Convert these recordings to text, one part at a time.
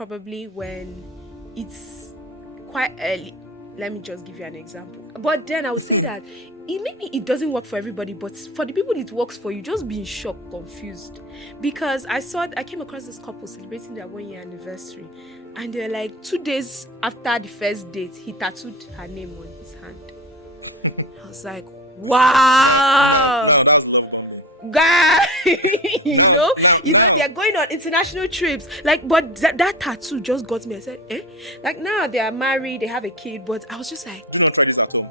probably when it's quite early. Let me just give you an example. But then I would say that maybe it doesn't work for everybody, but for the people it works for, you just be in shock, confused. Because I came across this couple celebrating their 1-year anniversary, and they're like 2 days after the first date, he tattooed her name on his hand. I was like, wow. No, that's love bombing. Guy, now, they're going on international trips. Like, but that tattoo just got me. I said, eh? Like, now they are married, they have a kid, but I was just like, do not try this at home.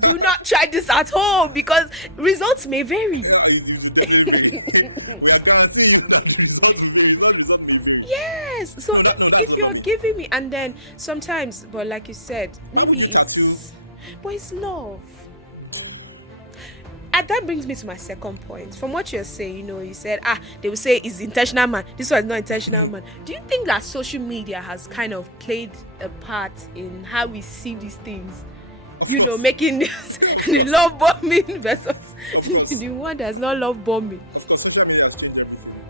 Do not try this at home, because results may vary. Yeah, it will definitely vary. We are guaranteeing you that the results will vary. The result may vary. Yes. So that's love bombing. Giving me, and then sometimes, but like you said, why would you tattoo? But it's love. And that brings me to my second point. From what you're saying, you said, they will say it's intentional, man. This one is not intentional, man. Do you think that social media has kind of played a part in how we see these things? Of course. Making the love bombing versus of course. the one that's not love bombing. Of course, social media has changed everything.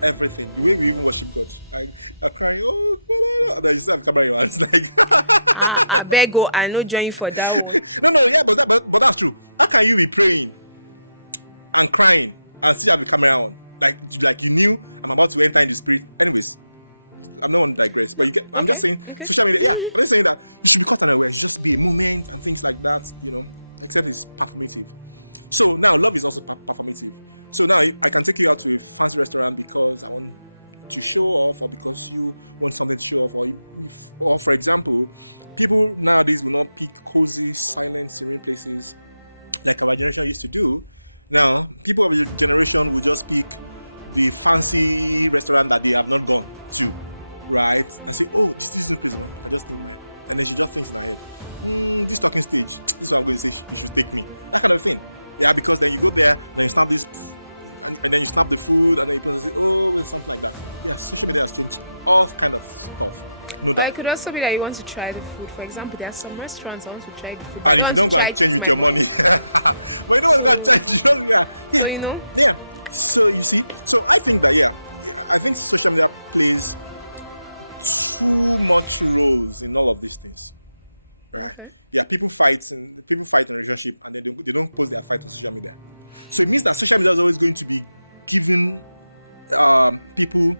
Everything. The way we even worship God. I'm crying, and then you still have camera in your hands, like. I beg go, I no join you for that one. No, yeah, but that's true. How can you be praying and crying and still have the camera on? Like you knew I'm about to enter in the spirit. Anyways, I'm not going to digress, but I'm just saying, social media, yeah, I'm just saying that you should be caught unaware. It should just be a moment and things like that, except it's performative. So now love is also performative. So now I can take you out to a fancy restaurant because I want to show off, or because you want something to show off, or for example, people nowadays will not pick cozy, silent, serene places like our generation used to do. Now, people of your generation will just pick the fancy restaurant that they have not gone to, right? And say, oh, this is the place. I just think in my head. And then she just thinks in her head, this talking stage, this is what I'm going to say, you should take me. That kind of thing. Yeah, because then you go there, then you snap this, and then you snap the food, and then you say, oh, well, something like that. Yeah, social media has changed all kind of stuff. No doubt. It could also be that you want to try the food. For example, there are some restaurants I want to try the food. And if you don't go and change with your money, but you don't want to change, yeah. So, yeah. So you see, so I think that I think social media plays too much roles in all of these things, right? Okay. Yeah, people fight in a relationship, and then they don't post their fight on social media. So it means that social media is always going to be giving people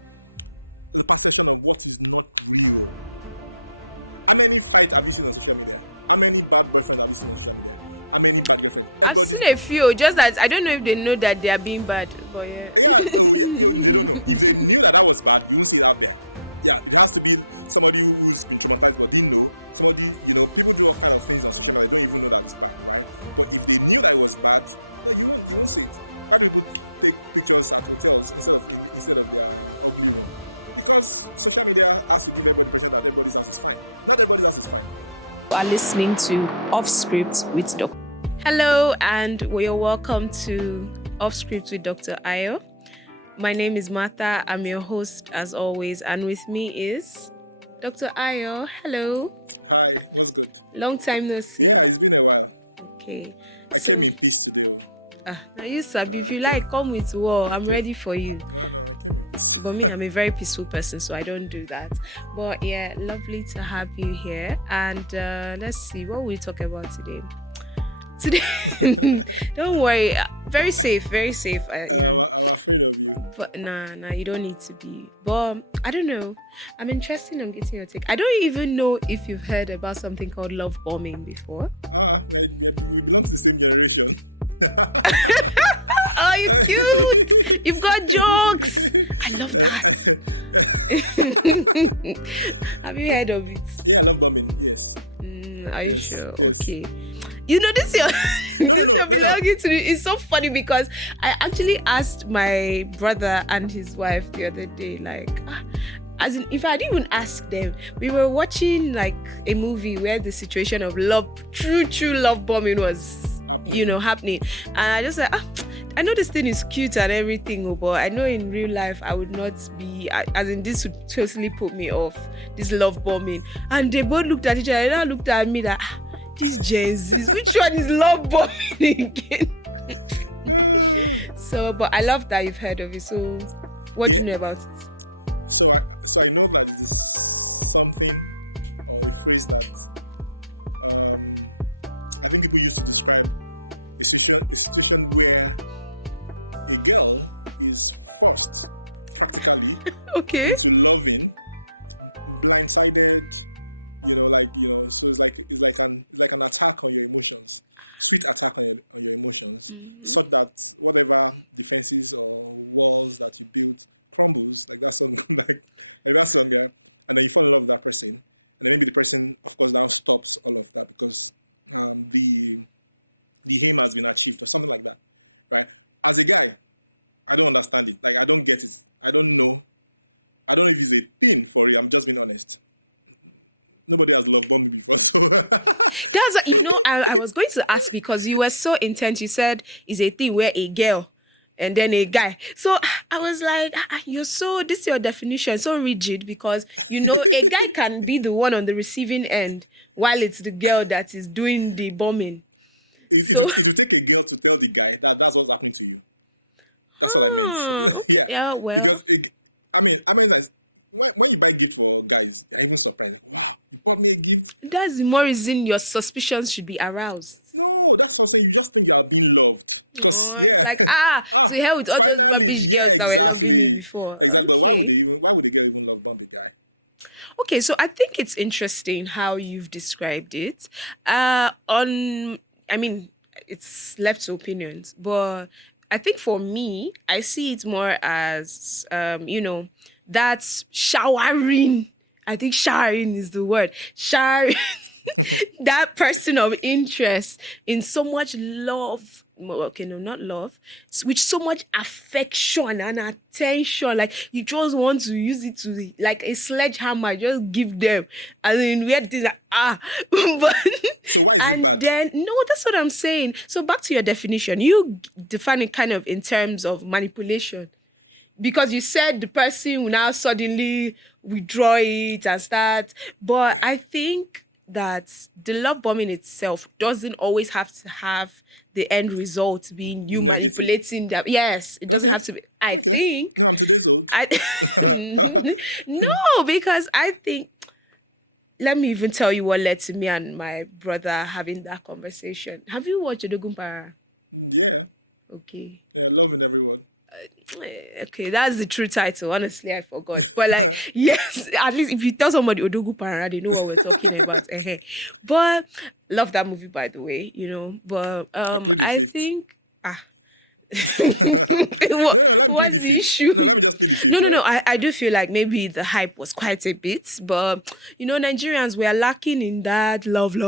the perception of what is not real. How many fights have you seen on social media? How many bad boyfriends have you seen on social media? How many bad girlfriends? I've seen a few, just that I don't know if they know that they are being bad, but yeah. They don't know. If they knew that was bad, you won't see it out there. Yeah, it has to be somebody who's been traumatized but didn't know. Somebody, people do all kind of things on social media. They don't even know that it's bad, right? But if they knew that it was bad, you won't see it. Why do people take pictures at hotels instead of their ugly room? Because social media has to give everybody the impression that everybody's house is fine. Not everybody's house is fine. You are listening to Off Script with Dr. Hello, and you're welcome to Off Script with Dr. Ayo. My name is Martha. I'm your host as always, and with me is Dr. Ayo. Hello. Hi, what's good? Long time no see. Yeah, it's been a while. Okay. I came in peace today. Now you sabi, if you like, come with war. I'm ready for you. No, I came in peace. But me, I'm a very peaceful person, so I don't do that. But yeah, lovely to have you here. And let's see, what will we talk about today? Don't worry, very safe. I'm afraid of you. But nah, you don't need to be. But I don't know. I'm interested in getting your take. I don't even know if you've heard about something called love bombing before. We belong to the same generation. Oh, you're cute. You've got jokes. I love that. Have you heard of it? Yeah, love bombing. Yes. Are you sure? Yes. Okay. This year. No. It's so funny because I actually asked my brother and his wife the other day, like, as in, if I didn't even ask them, we were watching like a movie where the situation of love, true love bombing was happening. And I just like, I know this thing is cute and everything, but I know in real life I would not be, as in this would totally put me off, this love bombing. And they both looked at each other and I looked at me like, these Gen Zs, which one is love bombing again? So, but I love that you've heard of it. So, what do you know about it? So I know that it is something or a phrase that I think people used to describe a situation where a girl is forced practically Okay. into loving, blindsided, so it's like an attack on your emotions, sweet attack on your emotions, such that whatever defenses or walls that you built crumbles, like that song, like that song, yeah, and then you fall in love with that person, and then maybe the person, of course, now stops all of that because the aim has been achieved or something like that, right? As a guy, I don't understand it. Like, I don't get it. I don't know. I don't know if it's a thing for you. I'm just being honest. Nobody has love bombed me before, so That's I was going to ask because you were so intense. You said it's a thing where a girl and then a guy. So I was like, this is your definition, so rigid because a guy can be the one on the receiving end while it's the girl that is doing the bombing. it will take a girl to tell the guy that that's what's happening to you. That's what I meant. Yeah. Yeah, well. Because I mean, when you buy gift for guys, they're even surprised. Like, wow, you bought me a gift. That's the more reason your suspicions should be aroused. No, that's what I'm saying. You just think you are being loved. Because It's like, so here with all finally, those yeah, girls that were loving you exactly. before. Exactly. But Okay. why would a girl even love bomb a guy? Okay, so I think it's interesting how you've described it. It's left to opinions, but I think for me, I see it more as, that's showering. I think showering is the word. Showering that person of interest in so much love. Well, okay, no, not love. With so much affection and attention. Like, you just want to use it to, like a sledgehammer, just give them. And then weird things like, but So why is it and bad? then, no, that's what I'm saying. So back to your definition. You define it kind of in terms of manipulation. Because you said the person will now suddenly withdraw it and start. But I think that the love bombing itself doesn't always have to have the end result being you Negative. manipulating them. Yes, it doesn't Okay. have to be. I think. No, I'm today's old. No, because I think. Let me even tell you what led to me and my brother having that conversation. Have you watched Odogunpara? Yeah. Okay. Yeah, loving everyone. Okay, that's the true title. Honestly, I forgot. But like, yes, at least if you tell somebody Odogu Parara, they know what we're talking about. But love that movie, by the way. But I plead the fifth. think No, let me plead the fifth. issue? No, let me just plead the fifth. No. Right? I do feel like maybe the hype was quite a bit, but Nigerians, we are lacking in that love. We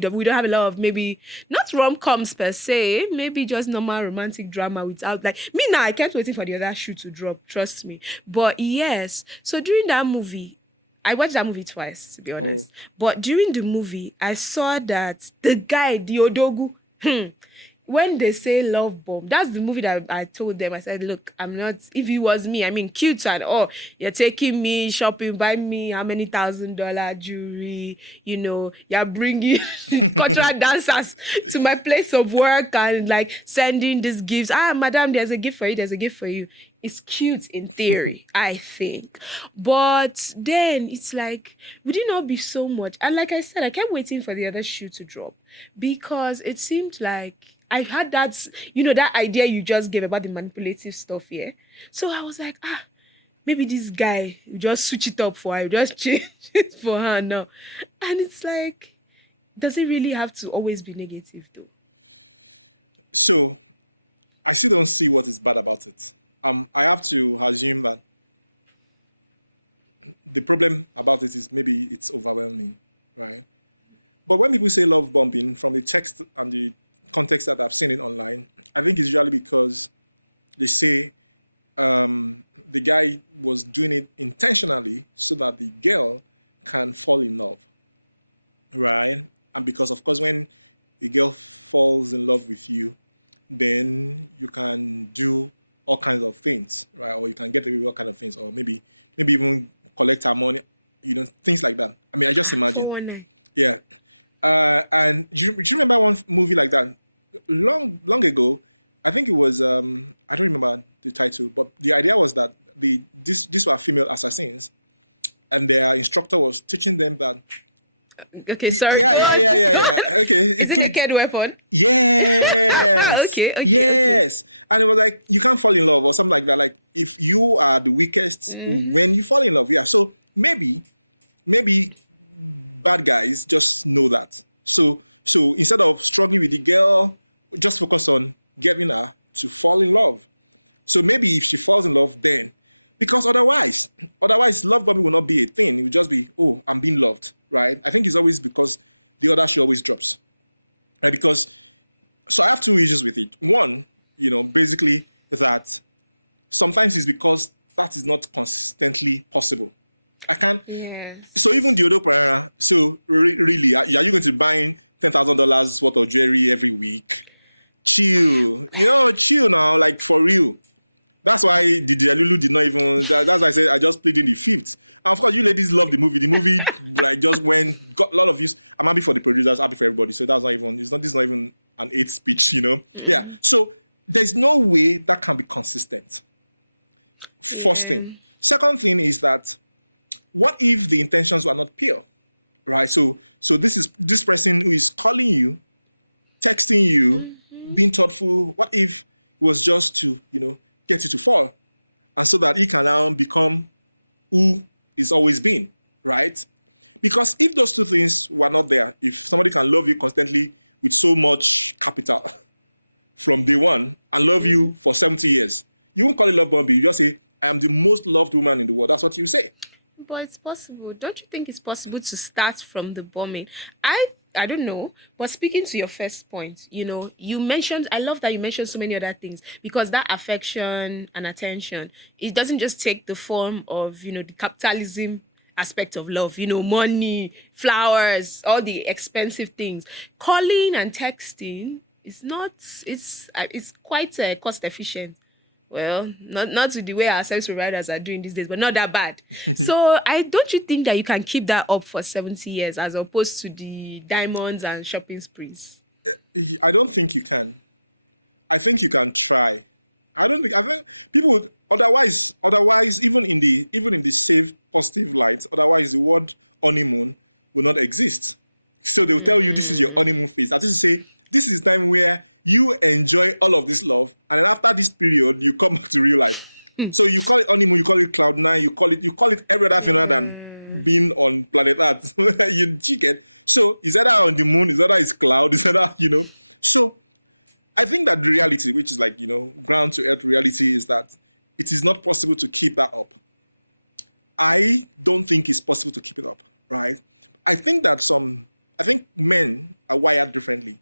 don't have a lot of, maybe not rom-coms per se, maybe just normal romantic drama without, like me now. I kept waiting for the other shoe to drop. Trust me. But yes, so during that movie, I watched that movie twice, to be honest. But during the movie, I saw that the guy, the Odogu, when they say love bomb, that's the movie that I told them. I said, look, I'm not, if it was me, I mean, cute and all, you're taking me shopping, buying me how many $1,000 jewelry, you're bringing cultural dancers to my place of work and like sending these gifts. Madam, there's a gift for you. It's cute in theory, I think. But then it's like, would it not be so much? And like I said, I kept waiting for the other shoe to drop because it seemed like I had that, that idea you just gave about the manipulative stuff here. So I was like, maybe this guy will just switch it up for her, just change it for her now. And it's like, does it really have to always be negative though? So, I still don't see what is bad about it. I have to assume that the problem about it is maybe it's overwhelming, right? But when people say love bombing, from the text and the context that I've seen it online, I think it's usually because they say the guy was doing it intentionally so that the girl can fall in love, right? And because, of course, when a girl falls in love with you, then you can do all kinds of things, right? Or you can get away with all kinds of things, or maybe even collect her money, things like that. I mean, I just imagine. 419. Yeah. And do you remember one movie like that? Long ago, I think it was, I don't remember the title, but the idea was that these were female assassins, and their instructor was teaching them that. Okay, sorry. Yeah. Okay, Is it a kid weapon? Yes. Okay. Yes, and it was like you can't fall in love or something like that. Like if you are the weakest when you fall in love, yeah. So maybe bad guys just know that. So instead of struggling with the girl, just focus on getting her to fall in love. So maybe if she falls in love, then because otherwise, love bombing will not be a thing. It will just be, oh, I'm being loved, right? I think it's always because the other shoe always drops, right? Because so I have two issues with it. One, basically that sometimes it's because that is not consistently possible. I can't. Yes. So even the Odo Pereira, so really, are you going to buy $10,000 worth of jewelry every week? Chill. Chill now, like for real. That's why the Lulu did not even. That's why I said I just played in the fifth. And of course, you ladies love the movie. The movie like just got a lot of views. I'm happy for the producers, happy for everybody. So that's not even. This is not even an 8 speech, Yeah. So there's no way that can be consistent. First thing. Second thing is that what if the intentions were not pure, right? So this person who is calling you, texting you, being thoughtful. What if it was just to get you to fall, and so that he can now become who he's always been, right? Because if those two things were not there, if somebody can love you constantly with so much capital from day one and love you for 70 years, you won't call it love bombing. You just say, I am the most loved woman in the world. That's what you say. But it's possible. Don't you think it's possible to start from the bombing? I don't know. But speaking to your first point, you mentioned, I love that you mentioned so many other things, because that affection and attention, it doesn't just take the form of, the capitalism aspect of love, money, flowers, all the expensive things. Calling and texting is not, it's quite cost efficient. Well, not to the way our service providers are doing these days, but not that bad. So don't you think that you can keep that up for 70 years as opposed to the diamonds and shopping sprees? I don't think you can. I think you can try. I think people would otherwise even in the safe positive light, otherwise the word honeymoon will not exist. So they will tell you this is your honeymoon phase. That is to say, this is time where you enjoy all of this love, and then after this period, you come back to real life. So you call it honeymoon, you call it cloud nine, you call it every other thing other than being on planet Earth. You chicken. So is that on the moon? Is that it's cloud? Is that So I think that the reality, which is like ground to earth reality, is that it is not possible to keep that up. I don't think it's possible to keep it up, right? I think men are wired differently.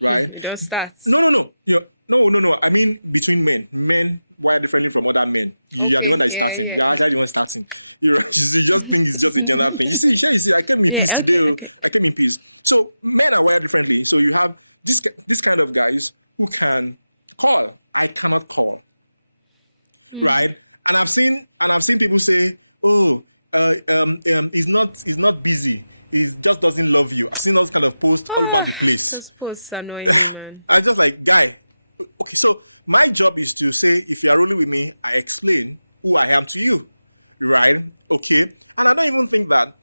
Right? It just starts. No. No. I mean, between men. Men wire differently from other men. You are the one that is starting. Yeah. You're actually the one starting. You just think it's just a general thing. You see, I came in peace today. Okay. I came in peace. So men are wired differently. So you have this kind of guys who can call. I cannot call. Right? And I've seen people say, oh, he's not busy. He just doesn't love you. I've seen those kind of posts all over the place. Those posts annoying me, man. I just like, guy, okay, so my job is to say, if you are rolling with me, I explain who I am to you, right? Okay, and I don't even think that.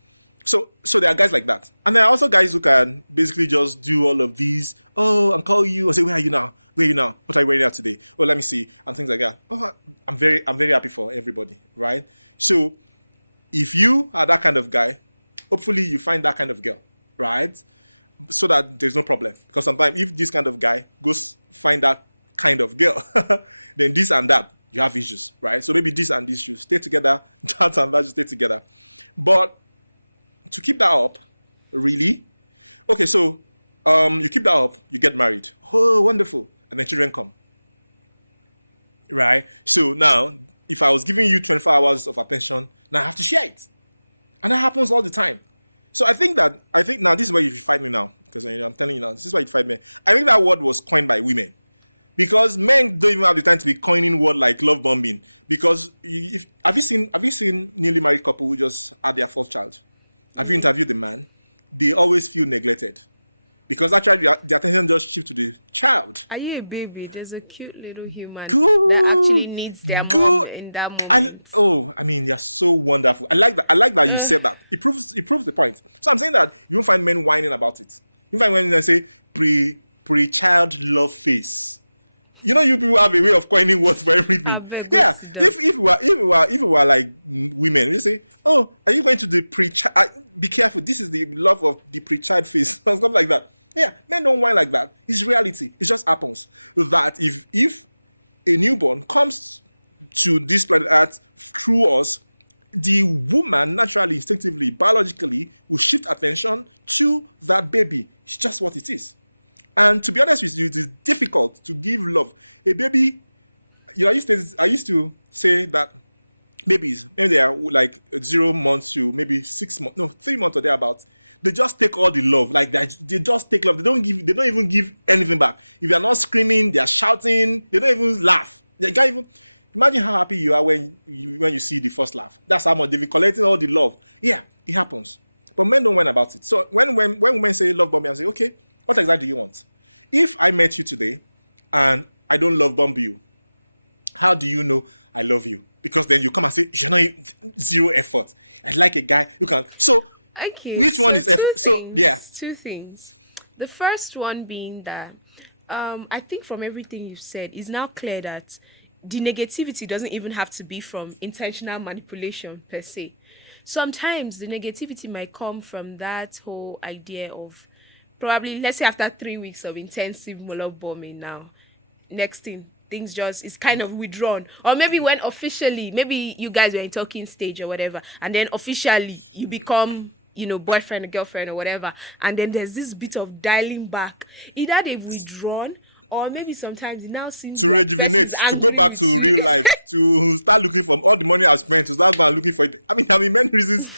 So there are guys like that, and there are also guys who can basically just do all of these. Oh, and call you and say, where are you now? What are you wearing out today? Oh, let me see, and things like that. Oh, I'm very happy for everybody, right? So if you are that kind of guy, hopefully you find that kind of girl, right? So that there's no problem. Because sometimes if this kind of guy goes find that kind of girl, then this and that, you have issues, right? So maybe this and this should stay together, that and that should stay together. But to keep that up, really? Okay, so you keep that up, you get married. Oh, wonderful. And then children come. Right? So now, if I was giving you 24 hours of attention, now I have to share it. And that happens all the time. So I think now this is where you should fight me now. Because I'm telling you now, this is why you fight me. I think that word was coined by women. Because men don't even have the time to be coining word like love bombing. Because have you seen newly married couple who just had their first child? Have you interviewed the man? They always feel neglected. because actually the attention just shifts to the child. Are you a baby? There's a cute little human Good. that actually needs their mom Good. in that moment. I mean, you're so wonderful. I like that. I like that you said that. It proves the point. So I'm saying that you won't find men whining about it. You find when they say pre-child love face. You know, you people have a way of coining words for everything. Yeah. If we were like women, we say, "Oh, are you going to the pre-child? Be careful. This is the love of the pre-child face." Something like that. Yeah, men don't whine like that. It's reality. It just happens that if a newborn comes to this planet Earth through us, the woman naturally, instinctively, biologically will shift attention to that baby. It's just what it is. And to be honest with you, it is difficult to give love. A baby, you know, I used to say that babies, maybe they are like 0 months to maybe 6 months, no, 3 months or thereabouts. They just take all the love. Like they just take love. They don't even give anything back. If you're not screaming, they're shouting, they don't even laugh. They can't even imagine how happy you are when you see the first laugh. That's how much they've been collecting all the love. Yeah, it happens. But men don't whine about it. So when women say love bomb me, I say, okay, what exactly do you want? If I met you today and I don't love bomb you, how do you know I love you? Because then you come and say, you're not zero effort. I like a guy who can. So, okay. Which one is effort? So, yeah. Two things. The first one being that I think from everything you've said, it's now clear that the negativity doesn't even have to be from intentional manipulation per se. Sometimes the negativity might come from that whole idea of probably, let's say after 3 weeks of intensive love bombing now, next thing, things just is kind of withdrawn. Or maybe when officially, maybe you guys were in talking stage or whatever, and then officially you become, you know, boyfriend or girlfriend or whatever, and then there's this bit of dialing back. Either they've withdrawn, or maybe sometimes it now seems to rejuvenate, to go back to real life, to start looking for all the money I've spent, to start going looking for it. I mean many reasons.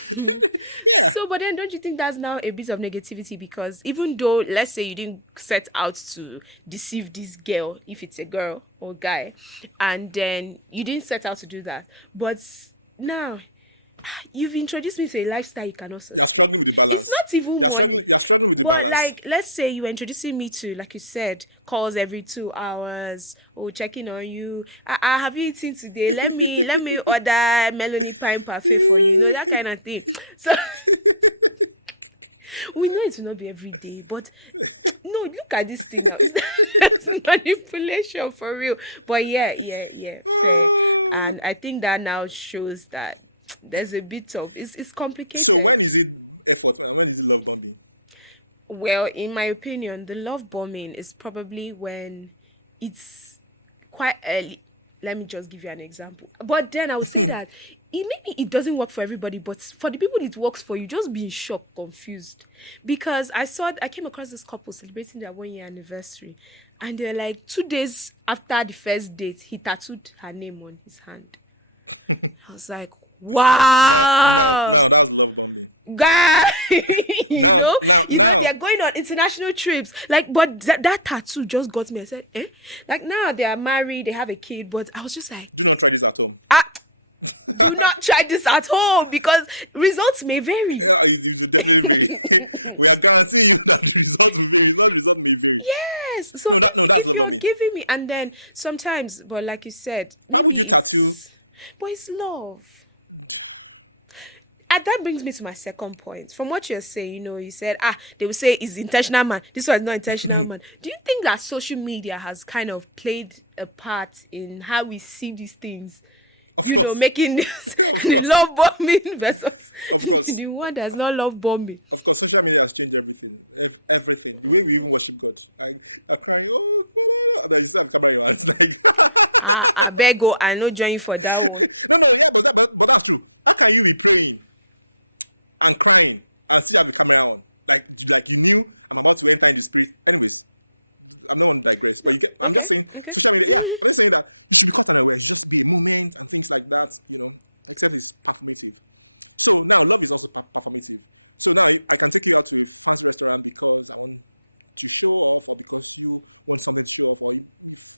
Yeah. So, but then don't you think that's now a bit of negativity? Because even though, let's say you didn't set out to deceive this girl, if it's a girl or guy, and then you didn't set out to do that, but now you've introduced me to a lifestyle you cannot sustain. You're struggling with the balance. It's not even You're struggling with the balance. Like, let's say you were introducing me to, like you said, calls every 2 hours, or checking on you. Have you eaten today? Let me order Melanie Pine Parfait for you. That kind of thing. So we know it will not be every day, but no, look at this thing now. It's manipulation for real. But yeah. And I think that now shows that there's a bit of it's complicated. So when is it effort? When is it love bombing? Well, in my opinion, the love bombing is probably when it's quite early. Let me just give you an example. But then I would say that maybe it doesn't work for everybody, but for the people it works for, you just be in shock, confused. Because I came across this couple celebrating their 1-year anniversary, and they're like 2 days after the first date, he tattooed her name on his hand. I was like, wow. No, that was love bombing. Guy, now, they're going on international trips. Like, but that tattoo just got me. I said, eh? Like, now they are married, they have a kid, but I was just like, do not try this at home. Do not try this at home, because results may vary. Yeah, it will definitely vary. We are guaranteeing you that the results will vary. Result may vary. Yes. So that's love bombing. Giving me, and then sometimes, but like you said, why would you tattoo? But it's love. And that brings me to my second point. From what you're saying, you said, they will say it's intentional man. This one is not intentional man. Do you think that social media has kind of played a part in how we see these things? Of course. Making this love bombing versus of course. The one that's not love bombing. Of course, social media has changed everything. Everything. The way we even worship God. I'm crying, and then you still have camera in your hands. Like, I beg go, I no join you for that one. No, yeah, but that's true. How can you be praying and crying and still have the camera on? Like you knew I'm about to enter in the spirit. Anyways, I'm not going to digress, but I'm just saying, social media, I'm just saying that you should be caught unaware. It should just be a moment and things like that, except it's performative. So now love is also performative. So now I can take you out to a fancy restaurant because I want to show off, or because you want something to show off,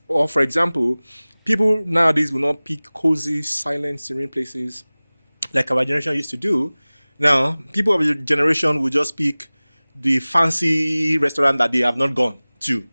or for example, people nowadays will not pick cozy, silent, serene places like our generation used to do. Now, people of your generation will just pick the fancy restaurant that they have not gone to,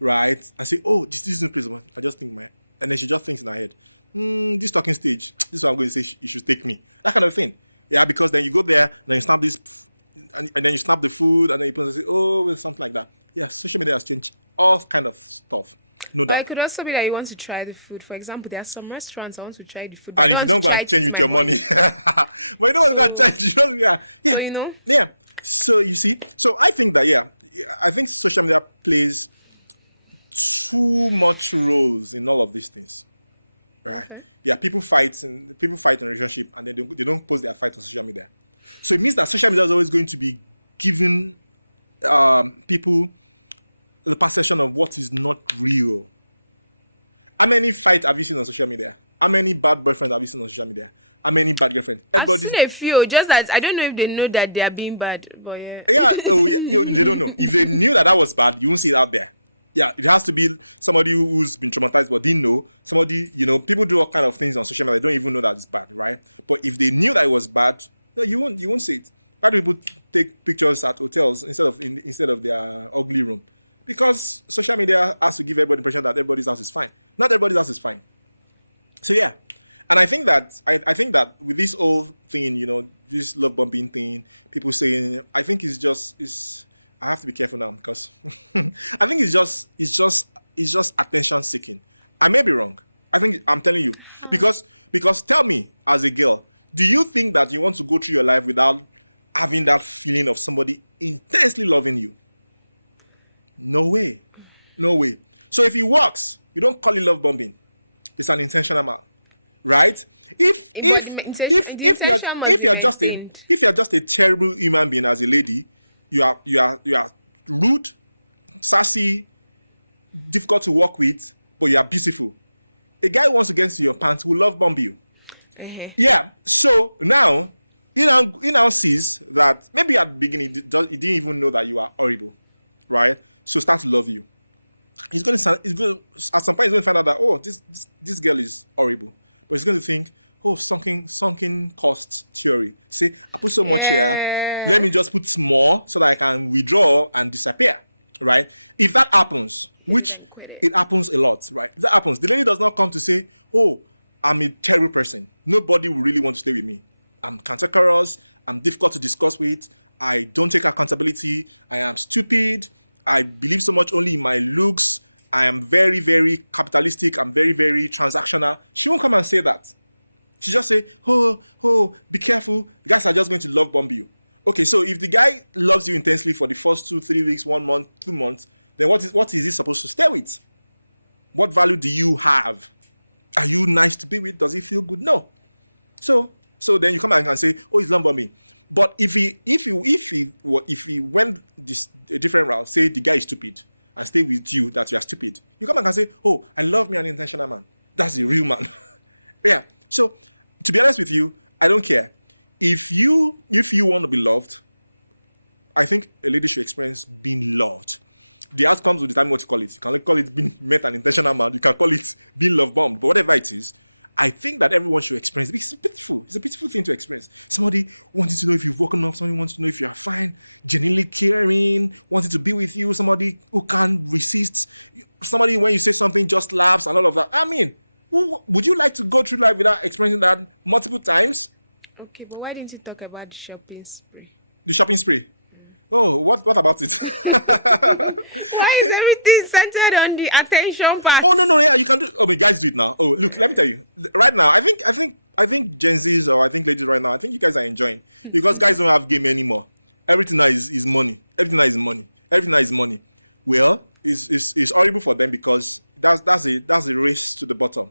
right? And say, oh, this is a place. I just think and then she just thinks in her head, this talking stage, this is what I'm going to say. You should take me. That kind of thing. Yeah, because then you go there, and then you snap this, and then you snap the food, and then you say, oh, well, something like that. Yeah, social media has changed all kind of stuff. No doubt. It could also be that you want to try the food. For example, there are some restaurants I want to try the food. And if you don't go and change with your money, but you don't want to go and change, yeah. So, you know? Yeah. So you see, so I think that, I think social media plays too much roles in all of these things. Right. Okay. Yeah, people fight in a relationship and then they don't post their fight on social media. So it means that social media is always going to be giving people the perception of what is not real. How many fights have you seen on social media? How many bad boyfriends have you seen on social media? How many bad girlfriends? I've seen a few, just that I don't know if they know that they are being bad, but yeah. Yeah, they don't know. If they knew that was bad, you won't see it out there. Yeah, it has to be somebody who's been traumatized but didn't know. Somebody, people do all kind of things on social media. They don't even know that it's bad, right? But if they knew that it was bad, no, you won't see it. Why do people take pictures at hotels instead of their ugly room? Because social media has to give everybody the impression that everybody's house is fine. Not everybody's house is fine. So yeah. And I think that I think that with this whole thing, this love bombing thing, people saying, I think it's I have to be careful now because I think it's just attention seeking. I may be wrong. I'm telling you. Because tell me, as a girl, do you think that you want to go through your life without having that feeling of somebody intensely loving you? No way. No way. So if it works, you don't call it love bombing. It's an intentional man. Right? If you're just a terrible human being as a lady, you are rude, sassy, difficult to work with, but you are beautiful. A guy who wants to get into your pants will love bomb you. Uh-huh. Yeah. So now he now sees that maybe at the beginning he didn't even know that you are horrible, right? So start to love you. He's going to at some point he's going to find out that this girl is horrible. But he's going to think, sunken cost theory. See, I put so much here, let me just put more so that I can withdraw and disappear, right? If that happens, which it happens a lot, right? If that happens, the lady does not come to say, I'm a terrible person. Nobody will really want to stay with me. I'm cantankerous, I'm difficult to discuss with, I don't take accountability, I am stupid, I believe so much only in my looks, I am very, very capitalistic. I'm very, very transactional. She won't come and say that. She just say, be careful. The guys are just going to love bomb you. Okay, so if the guy loves you intensely for the first 2, 3 weeks, 1 month, 2 months, then what is he supposed to stay with? What value do you have? Are you nice to be with? Does he feel good? No. So then you come and say, he's love bombing. But if he went a different route, say the guy is stupid, and stay with you that you are stupid, you come back and say, I love me an intentional man. That's a real man. Yeah. So, to be honest with you, I don't care. If you want to be loved, I think a lady should experience being loved. The outcomes will determine what you call it. You can call it being met an intentional man. You can call it being love bombed. But whatever it is, I think that everyone should experience it. It's beautiful. It's a beautiful thing to experience. Somebody wanting to know if you've woken up. Somebody wants to know if you are fine. Genuinely caring. Wanting to be with you. Somebody who can't resist. Somebody, when you say something, just laughs and all of that. I mean, would you like to go through life without experiencing that multiple times? Okay, but why didn't you talk about the shopping spree? The shopping spree? What about it? Why is everything centered on the attention part? No, yeah, you can do. Guys do it now. Look, let me tell you. Right now, I think Gen Zs, or I think ladies right now, I think you guys are enjoying because guys don't have game anymore. Everything now is money. Everything now is money. Everything now is money. Well, it's horrible for them because that's a race to the bottom.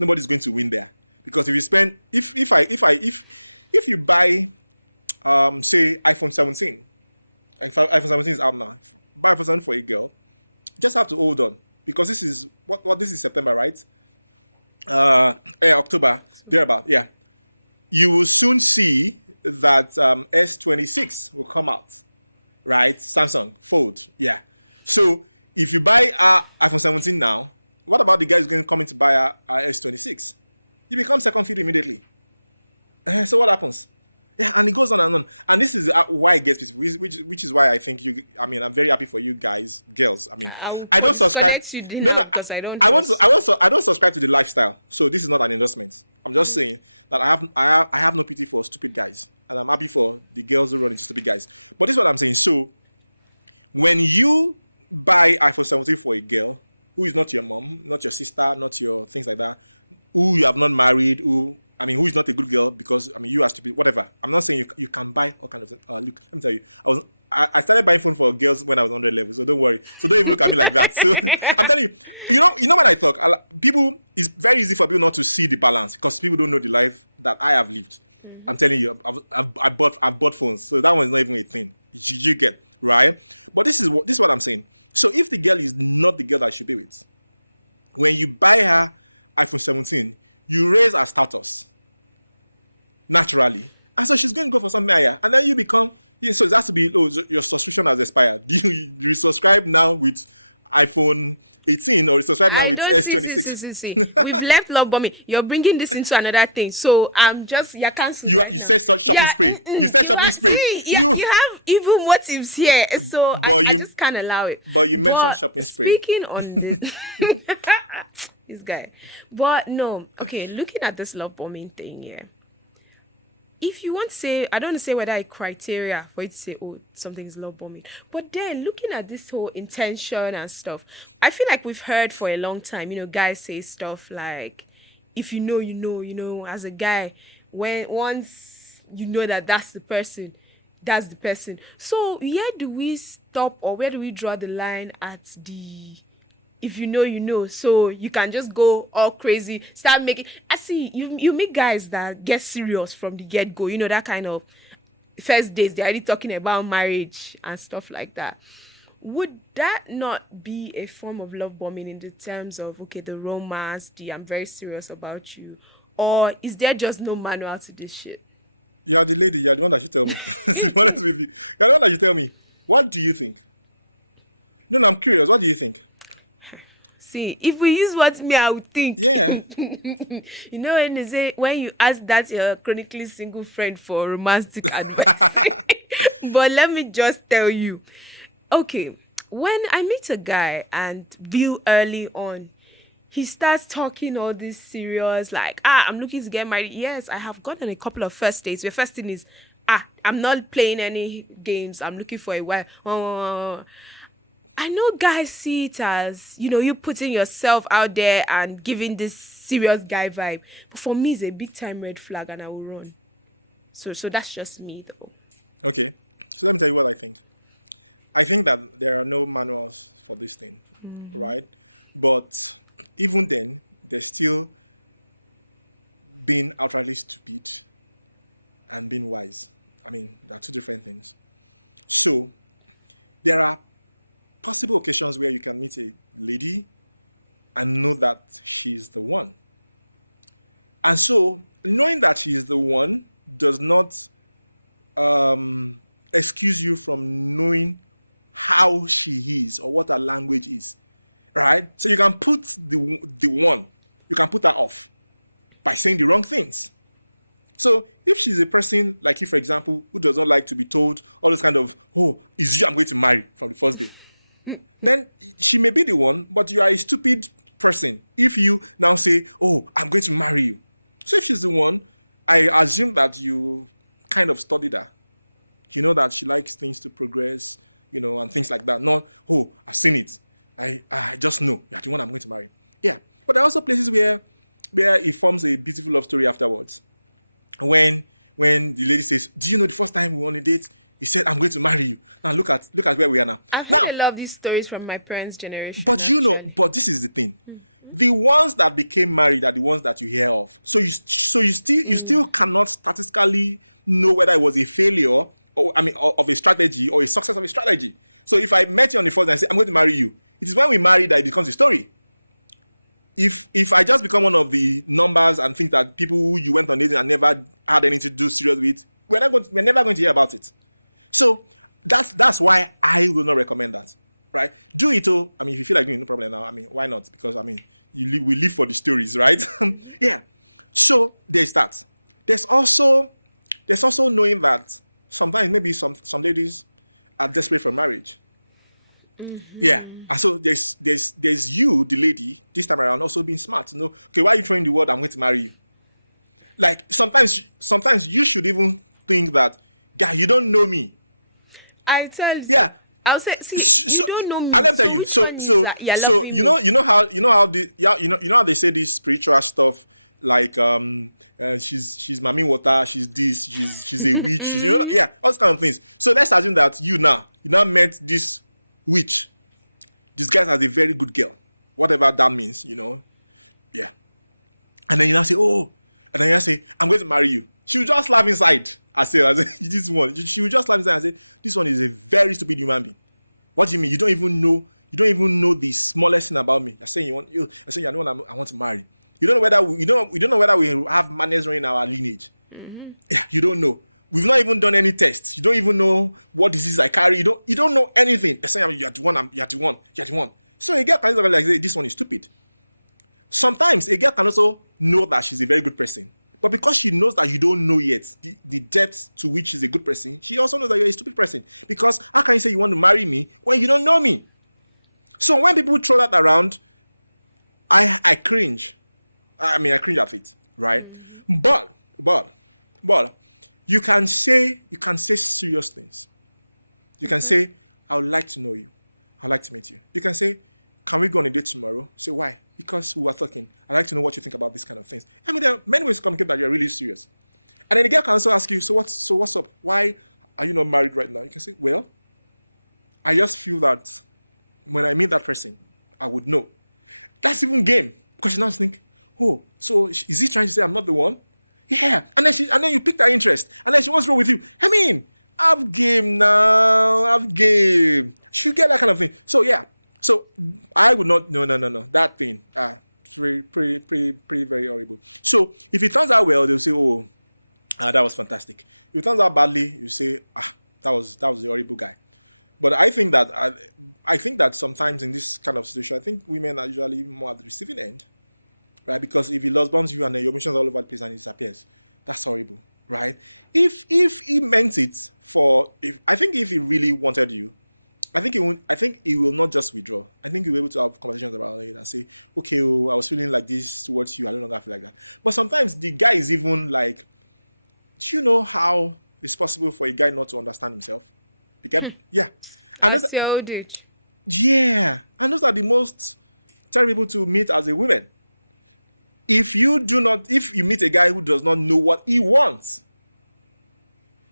Nobody's going to win there because if you spend if you buy say iPhone 17. iPhone 17 is out now. Buy iPhone 17 for a girl. Just have to hold on because this is what this is September, right? October, thereabout. Yeah, you will soon see that S26 will come out, right? Samsung Fold. Yeah. So if you buy iPhone 17 now, what about the guy who's going to come in to buy a S26? You become second field immediately. So what happens? Yeah, and it goes on and on. And this is why it gets peaceful, which is why I think I'm very happy for you guys, girls. I don't subscribe. To you No, no, because I don't. I don't subscribe to the lifestyle. So this is not an endorsement. I'm just saying that I have no pity for stupid guys, and I'm happy for the girls who run into stupid guys. But this is what I'm saying. So when you buy iPhone 17 for a girl who is not your mom, not your sister, not your things like that, who you have not married, who is not a good girl because you are stupid, whatever. I'm not saying you can buy all kind of things. Look, let me tell you, I started buying phone for girls when I was 100 level, so don't worry. So don't even look at me like that. So I'm telling you, you know when I talk, it's very easy for people not to see the balance because people don't know the life that I have lived. I'm telling you, I've bought phones, so that one's not even a thing. You get right, but this is what I'm saying. So if the girl is not the girl that I should be with, when you buy her iPhone 17, you raise her status naturally, and so she's going to go for something higher, and then you become. Yeah, so it has to be. Oh, your subscription has expired. Do you subscribe now with iPhone 18 or you subscribe now with S26? See. We've left love bombing. You're bringing this into another thing. So I'm just cancel. You said shopping spray. You said shopping spray. You have evil motives here, so I just can't allow it. But you mentioned shopping spray. Speaking on this, this guy. But no, okay. Looking at this love bombing thing, yeah. If you want to say, I don't want to say whether a criteria for you to say, oh, something is love bombing. But then looking at this whole intention and stuff, I feel like we've heard for a long time, guys say stuff like, if you know, as a guy, once you know that's the person. So where do we stop or where do we draw the line at the... If you know, so you can just go all crazy, start making... I see, you meet guys that get serious from the get-go, that kind of first days, they're already talking about marriage and stuff like that. Would that not be a form of love bombing in the terms of, okay, the romance, I'm very serious about you, or is there just no manual to this shit? You're the lady, you're the one that should tell me. To be honest with you, you're the one that should tell me. What do you think? No, I'm curious, what do you think? See, if we use what I would think. Yeah. When they say, when you ask that your chronically single friend for romantic advice. But let me just tell you. Okay, when I meet a guy and real early on, he starts talking all this serious, like, I'm looking to get married. Yes, I have gotten a couple of first dates. The first thing is, I'm not playing any games. I'm looking for a wife. I know guys see it as, you putting yourself out there and giving this serious guy vibe. But for me, it's a big time red flag and I will run. So that's just me, though. Okay. So let me tell you what I think. I think that there are no manuals for this thing, right? But even then, there's still being outrightly stupid and being wise. There are two different things. So there are possible occasions where you can meet a lady and know that she's the one. And so knowing that she is the one does not excuse you from knowing how she is or what her language is, right? So you can put the one, you can put her off by saying the wrong things. So if she's a person like you, for example, who does not like to be told all those kind of, oh, it's you I'm going to marry from the first day, then she may be the one, but you are a stupid person if you now say, oh, I'm going to marry you. So if she's the one, I assume that you kind of studied her. You know that she likes things to progress, and things like that. Not, oh, I've seen it. I just know you're the one I'm going to marry. Yeah. But there are also places where it forms a beautiful love story afterwards. When the lady says, do you know the first time we went on a date, he said, I'm going to marry you. Now look at where we are now. I love these stories from my parents' generation. But but this is the thing. Mm-hmm. The ones that became married are the ones that you hear of. So you still cannot statistically know whether it was a failure of a strategy or a success of a strategy. So if I met you on the first and I say, I'm going to marry you, it is when we marry that it becomes a story. If I just become one of the numbers and think that people who you went on dating and never had anything to do serious with, we're never going to hear about it. So that's why I will not recommend that, right? Do it, if you feel like doing it, no problem now. Why not? Because we live for the stories, right? Yeah. So there's that. There's also There's also knowing that sometimes maybe some ladies are desperate for marriage. Yeah. And so there's you, the lady, this time around also being smart. You know, okay, why are you throwing the word I'm going to marry you? Like sometimes you should even think that, guy, you don't know me. I tell you. Yeah. I'll say, see, you don't know me. And let me tell you. which So one is that you're loving you me? know how the you know how they say this spiritual stuff, like she's mommy water, she's this, she's a witch, she's, you know, yeah, all those kind of things. So let's assume that you now met this witch. This guy has a very good girl, whatever that means, you know. Yeah. And then you now say, oh, and then you say, I'm going to marry you. She will just laugh inside. I say, this one. She will just laugh inside and say, this one is a very stupid human being. What do you mean? You don't even know the smallest thing about me. You're saying you're the one I want to marry. You don't know whether we don't know whether we have manners in our lineage. Yeah, you don't know. We've not even done any tests. You don't even know what disease I carry. You don't know anything. You're saying you're the one. So a girl can like say, this one is stupid. Sometimes a girl can also know that she's a very good person. But because she knows that you don't know yet the depth to which she's a good person, she also knows that you're a stupid person. Because how can you say you want to marry me when you don't know me? So when people throw that around, I cringe. I mean, I cringe at it, right? But you can say serious things. You can say, I would like to know you. I'd like to meet you. You can say, can we go on a date tomorrow? Say, why? Because we were talking. I'd like to know what you think about these kind of things. I mean, there are many ways to communicate that you're really serious. And then the girl can also ask you, so what's up? Why are you not married right now? You can say, well, I just feel that when I meet that person, I would know. That's even game. Because she now think, oh, so is he trying to say I'm not the one? Yeah. And then you pick that interest. And then she wants to roll with you. I mean, have game now. Have game. She get that kind of thing. So yeah. So I would not. No. That thing. It's pretty very horrible. So if it turns out well, they'll say, oh, that was fantastic. If it turns out badly, you say, that was a horrible guy. But I think that sometimes in this kind of situation, I think women are usually more at the receiving end, right? Because if he lost bombs you and then your emotions all over the place and he disappears, that's horrible, right? If he meant it if he really wanted you, I think he will not just withdraw. I think he'll be able to have conversations about it and say, okay, I was feeling like this towards you. I no longer feel like that. But sometimes the guy is even like, do you know how it's possible for a guy not to understand himself? Yeah. And That's your old age. Yeah. And those are the most terrible people to meet as a woman. If you meet a guy who does not know what he wants.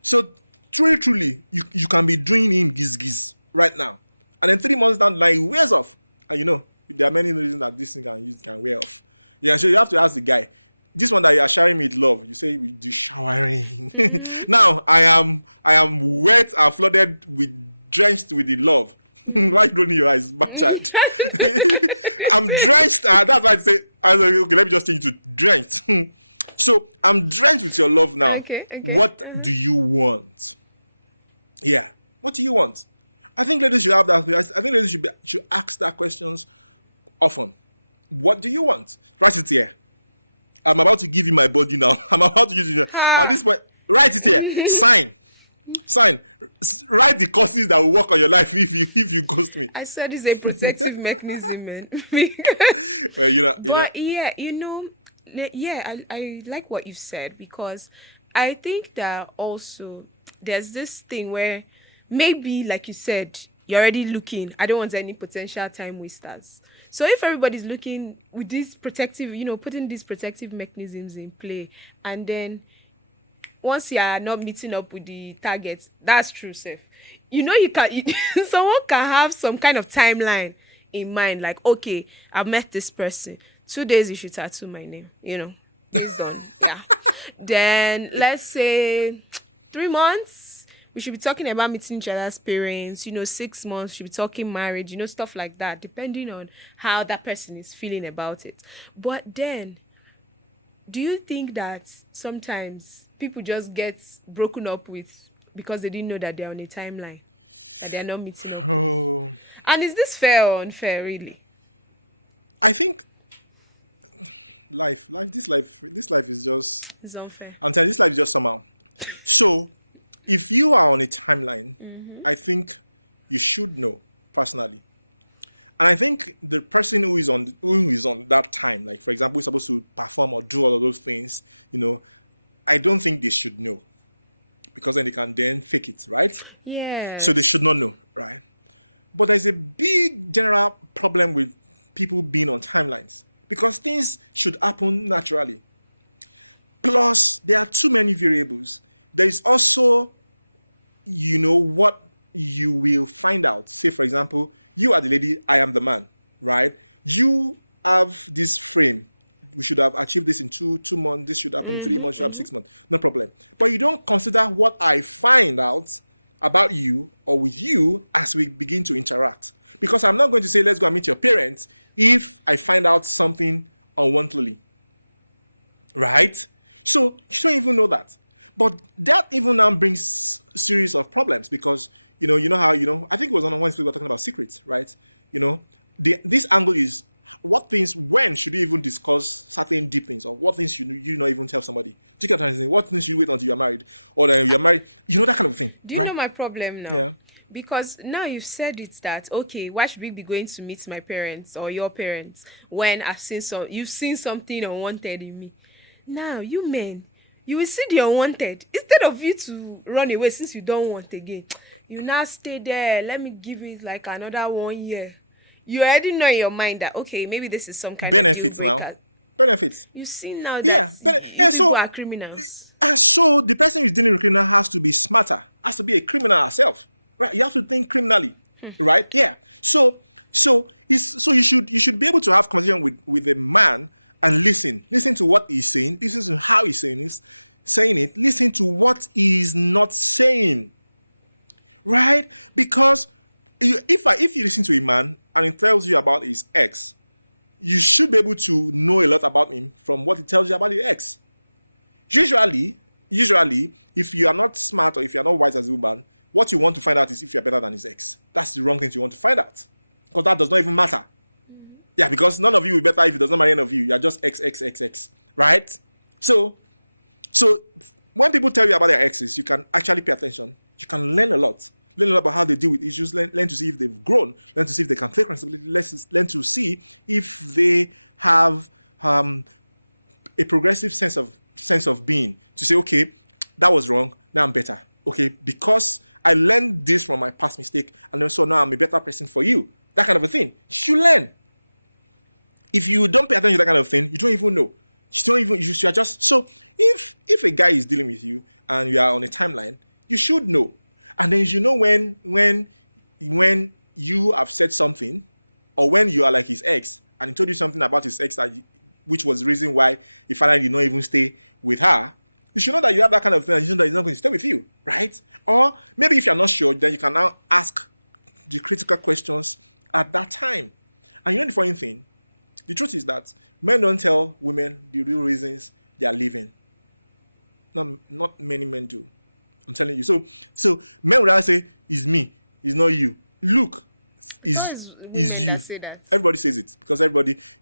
So truly, you can be doing him giz right now. And then 3 months down the line, he wears off. And you know, there are many reasons that this thing can wear off. Yeah, so you have to ask the guy, this one that you are showering me with love, you say we do showering. Now I am wet and flooded drenched with the love. Why you rolling your eyes, bad child? I'm drenched. That's why I say, okay, let me just change it to drenched. So I'm drenched with your love now. Okay. What do you want? Yeah. What do you want? I think ladies should have that. I think ladies should ask that questions often. What do you want? Write it here. I'm about to give you my body now. I'm about to use it. At this point, write it here. Sign. Write the causes that will work on your life if you ghost me. I said it's a protective mechanism, man. Well, I like what you said, because I think that also there's this thing where maybe, like you said, you're already looking. I don't want any potential time wasters. So if everybody's looking with this protective, putting these protective mechanisms in play, and then once you are not meeting up with the target, that's true, Seth. Someone can have some kind of timeline in mind, like, okay, I've met this person. 2 days, you should tattoo my name. It's done. Yeah. Then let's say 3 months. We should be talking about meeting each other's parents, 6 months, we should be talking marriage, stuff like that, depending on how that person is feeling about it. But then, do you think that sometimes people just get broken up with because they didn't know that they're on a timeline, that they're not meeting up? Oh. And is this fair or unfair, really? I think this life is just... It's unfair. I'm telling you, this life is just somehow. So, if you are on a timeline, I think you should know personally. And I think the person who is on that time, like for example, is supposed to perform or do all of those things, I don't think they should know, because then they can then fake it, right? Yeah. So they should not know, right? But there's a big general problem with people being on timelines, because things should happen naturally. Plus, there are too many variables. There is also, what you will find out. Say, for example, you are the lady, I am the man, right? You have this frame. We should have achieved this in 2 months. This should happen in 3 months, should happen 6 months. No problem. But you don't consider what I find out about you or with you as we begin to interact. Because I'm not going to say, let's go and meet your parents if I find out something unwantedly. Right? So you don't even know that. But that even now brings series of problems, because you know how I think it was on Wednesday we were talking about secrets, right? This angle is when should you even discuss certain deep things, or what things should you not even tell somebody? Do you get what I'm saying? What things should you wait until you're married, or then you're married? That kind of thing. Do you know my problem now? Yeah. Because now you've said it that, okay, why should we be going to meet my parents or your parents when you've seen something unwanted in me? Now, you men, you will see the unwanted. Instead of you to run away since you don't want again, you now stay there. Let me give it like another 1 year. You already know in your mind that, okay, maybe this is some kind benefits of deal breaker. now. Benefits. You see now that people so are criminals. And so the person who's dealing with criminal has to be smarter, has to be a criminal herself. Right? You have to think criminally. Right? Yeah. So you should be able to have conversation with a man and listen to what he's saying, listen to how he's saying it, listen to what he's not saying, right? Because if you listen to a man and he tells you about his ex, you should be able to know a lot about him from what he tells you about his ex. Usually, if you are not smart or if you are not wise as a woman, what you want to find out is if you are better than his ex. That's the wrong thing you want to find out, because that does not even matter. Yeah, because none of you will be better if it does not marry any of you. You are just X, right? So when people tell you about their exes, you can actually pay attention. You can learn a lot. Learn a lot about how they deal with issues. Learn to see if they've grown. Learn to see if they can take responsibility. Learn to see if they have a progressive sense of being. To say, okay, that was wrong. Now I'm better. Okay, because I learned this from my past mistake, and then so now I'm a better person for you. That kind of a thing. You learn. If you don't pay attention to that kind of thing, you don't even know. You are just, so if a guy is dealing with you and you are on a timeline, you should know. And then you should know when you have said something, or when you are like his ex and he told you something about his ex which was the reason why he finally did not even stay with her. You should know that you have that kind of thing, and you should know that he's not going to stay with you, right? Or maybe if you're not sure, then you can now ask the critical questions at that time. And the funny thing, the truth is that men don't tell women the real reasons they are leaving. Not many men do. I'm telling you. So men would rather say, it's me, it's not you. Look, is you. That say that. Everybody says it, because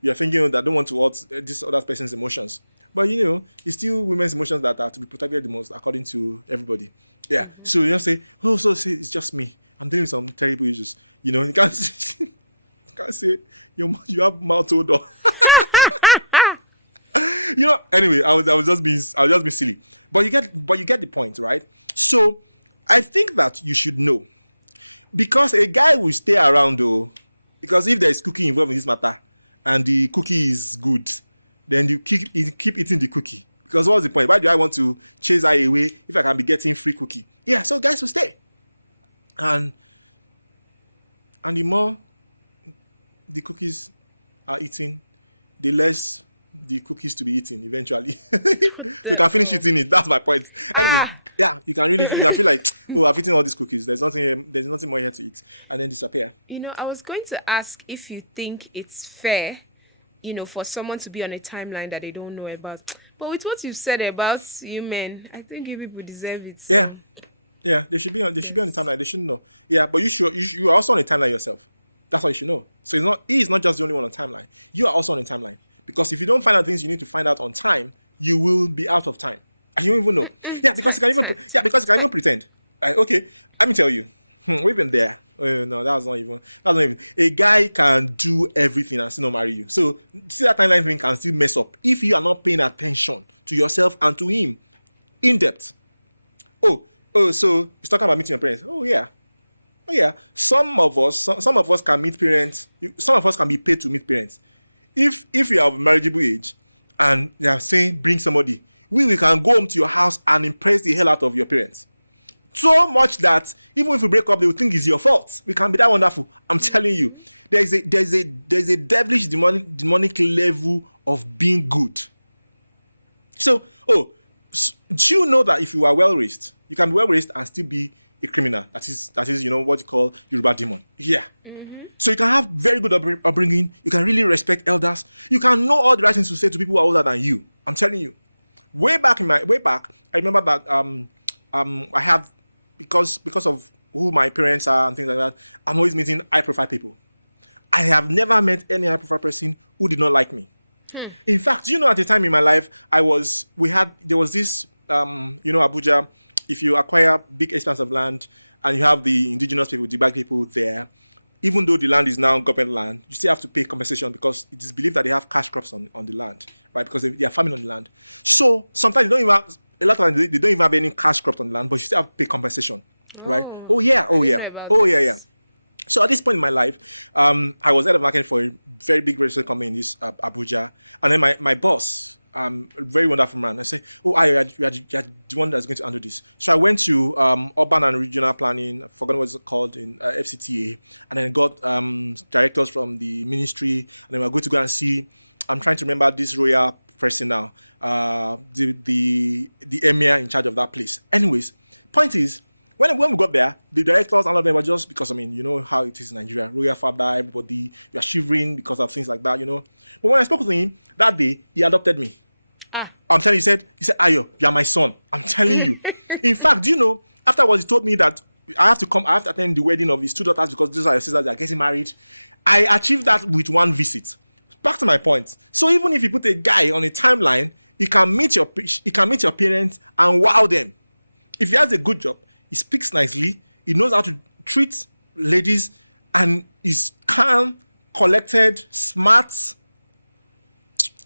you are thinking that don't want to hurt this other person's emotions. But it's still women's emotions that are to be protected the most, according to everybody. Yeah. Mm-hmm. So you just say, it's just me. I'm dealing with some terrible issues. You can't you can't say you have mouth odor. Anyway, I was just being silly. But you get the point, right? So I think that you should know. Because a guy will stay around though. Because if there is cookie involved in this matter and the cookie is good, then you keep eating the cookie. Because what's the point? Why do I want to chase her away if I can be getting free cookie? Yeah, so guys will stay. And the more the cookies are eaten, the less the cookies to be eaten eventually. You can finish eating it. That's my point. Anyway, yeah, you can feel like, oh, I've eaten all these cookies. There's nothing more here to eat, and then disappear. I was going to ask if you think it's fair, for someone to be on a timeline that they don't know about. But with what you've said about you men, I think you people deserve it. Yeah. Yeah, they should be on the timeline. They shouldn't know. Yeah, but you are also on a timeline yourself. That's what you should know. So he's not just the only one on timeline. You are also on a timeline. Because if you don't find out things you need to find out on time, you will be out of time. And you don't even know. Yeah, because you can even because you can even pretend. Like, okay, let me tell you. We've been there. Oh, no, that's not even. A guy can do everything and still not marry you. So see, that timeline thing can still mess up if you are not paying attention to yourself and to him in depth. So he's talking about meeting your parents. Oh yeah. Some of us can meet parents. Some of us can be paid to meet parents. If you have marriageable age and they are saying bring somebody, we can go home to your house and impress the hell out of your parents. So much that even if we break up, they will think it's your fault. We can be that wonderful. I'm telling you, there's a devilish demonic level of being good. So, do you know that if you are well raised, you can be well raised and still be a criminal? That is, what you call Yoruba demon. Yeah. Mm-hmm. So you can have very good upbringing. You can really respect elders. You can know all the right things to say to people who are older than you. I'm telling you. Way back, I remember that I have, because of who my parents are and things like that, I'm always meeting high-profile people. I have never met any high-profile person who did not like me. In fact, at the time in my life, there was this, Abuja, if you acquire big expanse of land and you have the indigenous people, the black people there, even though the land is now government land, you still have to pay compensation because it is believed that they have cash crops on the land, right? Because they are farming on the land. So sometimes they don't even have, a lot of times they don't even have any cash crops on the land, but you still have to pay compensation, right? Oh yeah. So at this point in my life, I was head of marketing for a very big real estate company in this Abuja, and then my boss, a very wonderful man, I said, "Oh, you are the one that's going to handle this." So I went to urban and regional planning. I forgot what it's called in FCTA, and then got directors from the ministry, and then we're going to go and see. I'm trying to remember this royal person now, the emir in charge of that place. Anyways, point is, when we got there, the directors, all of them were just, because, you know how it is in Nigeria, royal father, everybody, you are shivering because of things like that, But when I spoke to him that day, he adopted me. I'm telling you, he said, Ayo, you are my son. I'm telling you. In fact, do you know, afterwards he told me that I have to attend the wedding of his two daughters because these are his sisters that are getting married. I achieved that with one visit. Back to my point. So even if you put a guy on a timeline, he can meet your parents and wow them. If he has a good job, he speaks nicely, he knows how to treat ladies, and is calm, collected, smart,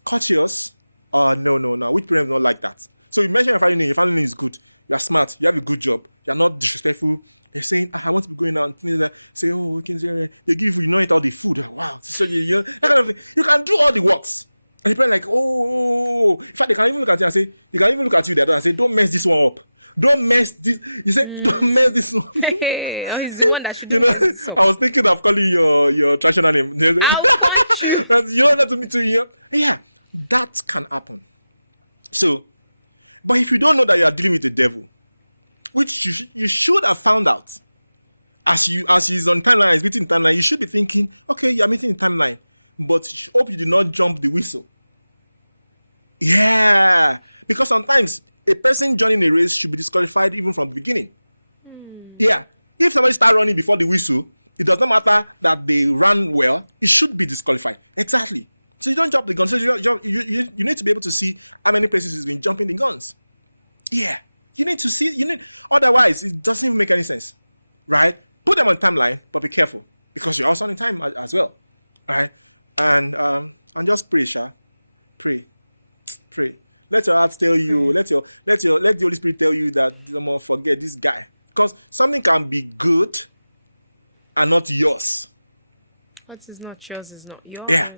courteous. No. Which parents don't like that? So you mentioned your family name is good. You are smart, you have a good job, you are not disrespectful. They're saying, I want to be going out and things like that. Say, oh, they give you, eat all the food. Wow. So that kind of thing. You can do all the works. And the parents like, oh. In fact, they can even look at you and say, and say, don't mess this one up. Don't mess this. You say, don't mess this one. He's the one that should I was thinking of calling your traditional name. I'll punch you. That to me. Yeah, that can happen. So, but if you don't know that you are dealing with the devil, which you should have found out, as he's on timeline, he's meeting timeline, you should be thinking, okay, you're meeting in timeline, but hope you did not jump the whistle. Yeah, because sometimes a person joining a race should be disqualified even from the beginning. Yeah, if somebody start running before the whistle, it does not matter that they ran well, it should be disqualified. Exactly. So you don't jump the gun. So you need to be able to see how many places he's been jumping the guns. Yeah, you need to see. Otherwise, it doesn't even make any sense, right? Put them on timeline, but be careful because you're also on time as well, right? And just pray, Sha. Pray. Let your heart tell you. Let the Holy Spirit tell you that don't forget this guy, because something can be good and not yours. What is not yours is not yours. Yeah,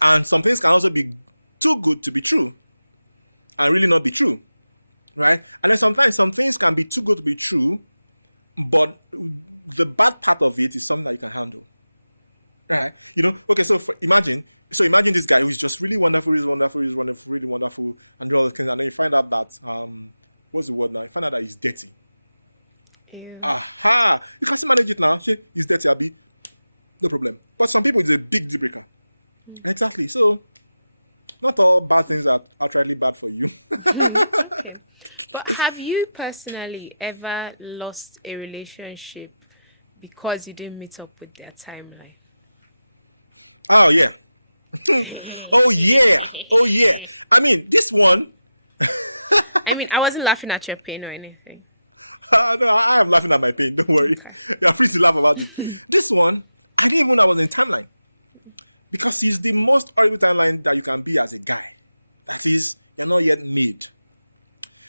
and some things can also be too good to be true, and really not be true, right? And then sometimes some things can be too good to be true, but the bad part of it is something that you can handle. Right? Okay, so imagine this guy who's just really wonderful, really wonderful, and do all the things, and then you find out that what's the word now? You find out that he's dirty. Ew. Aha! You can still manage it now. He's dirty, Abby. No problem. But some people, it's a big deal breaker. Exactly. So not all bad things are outrightly bad for you. Okay. But have you personally ever lost a relationship because you didn't meet up with their timeline? Oh yeah. Oh yeah. I mean, this one. I mean, I wasn't laughing at your pain or anything. No, I am laughing at my pain. Don't worry. You're free to laugh about it. This one, I didn't even know I was in timeline. Because it's the most horrible timeline that you can be as a guy. That is, you're not yet made.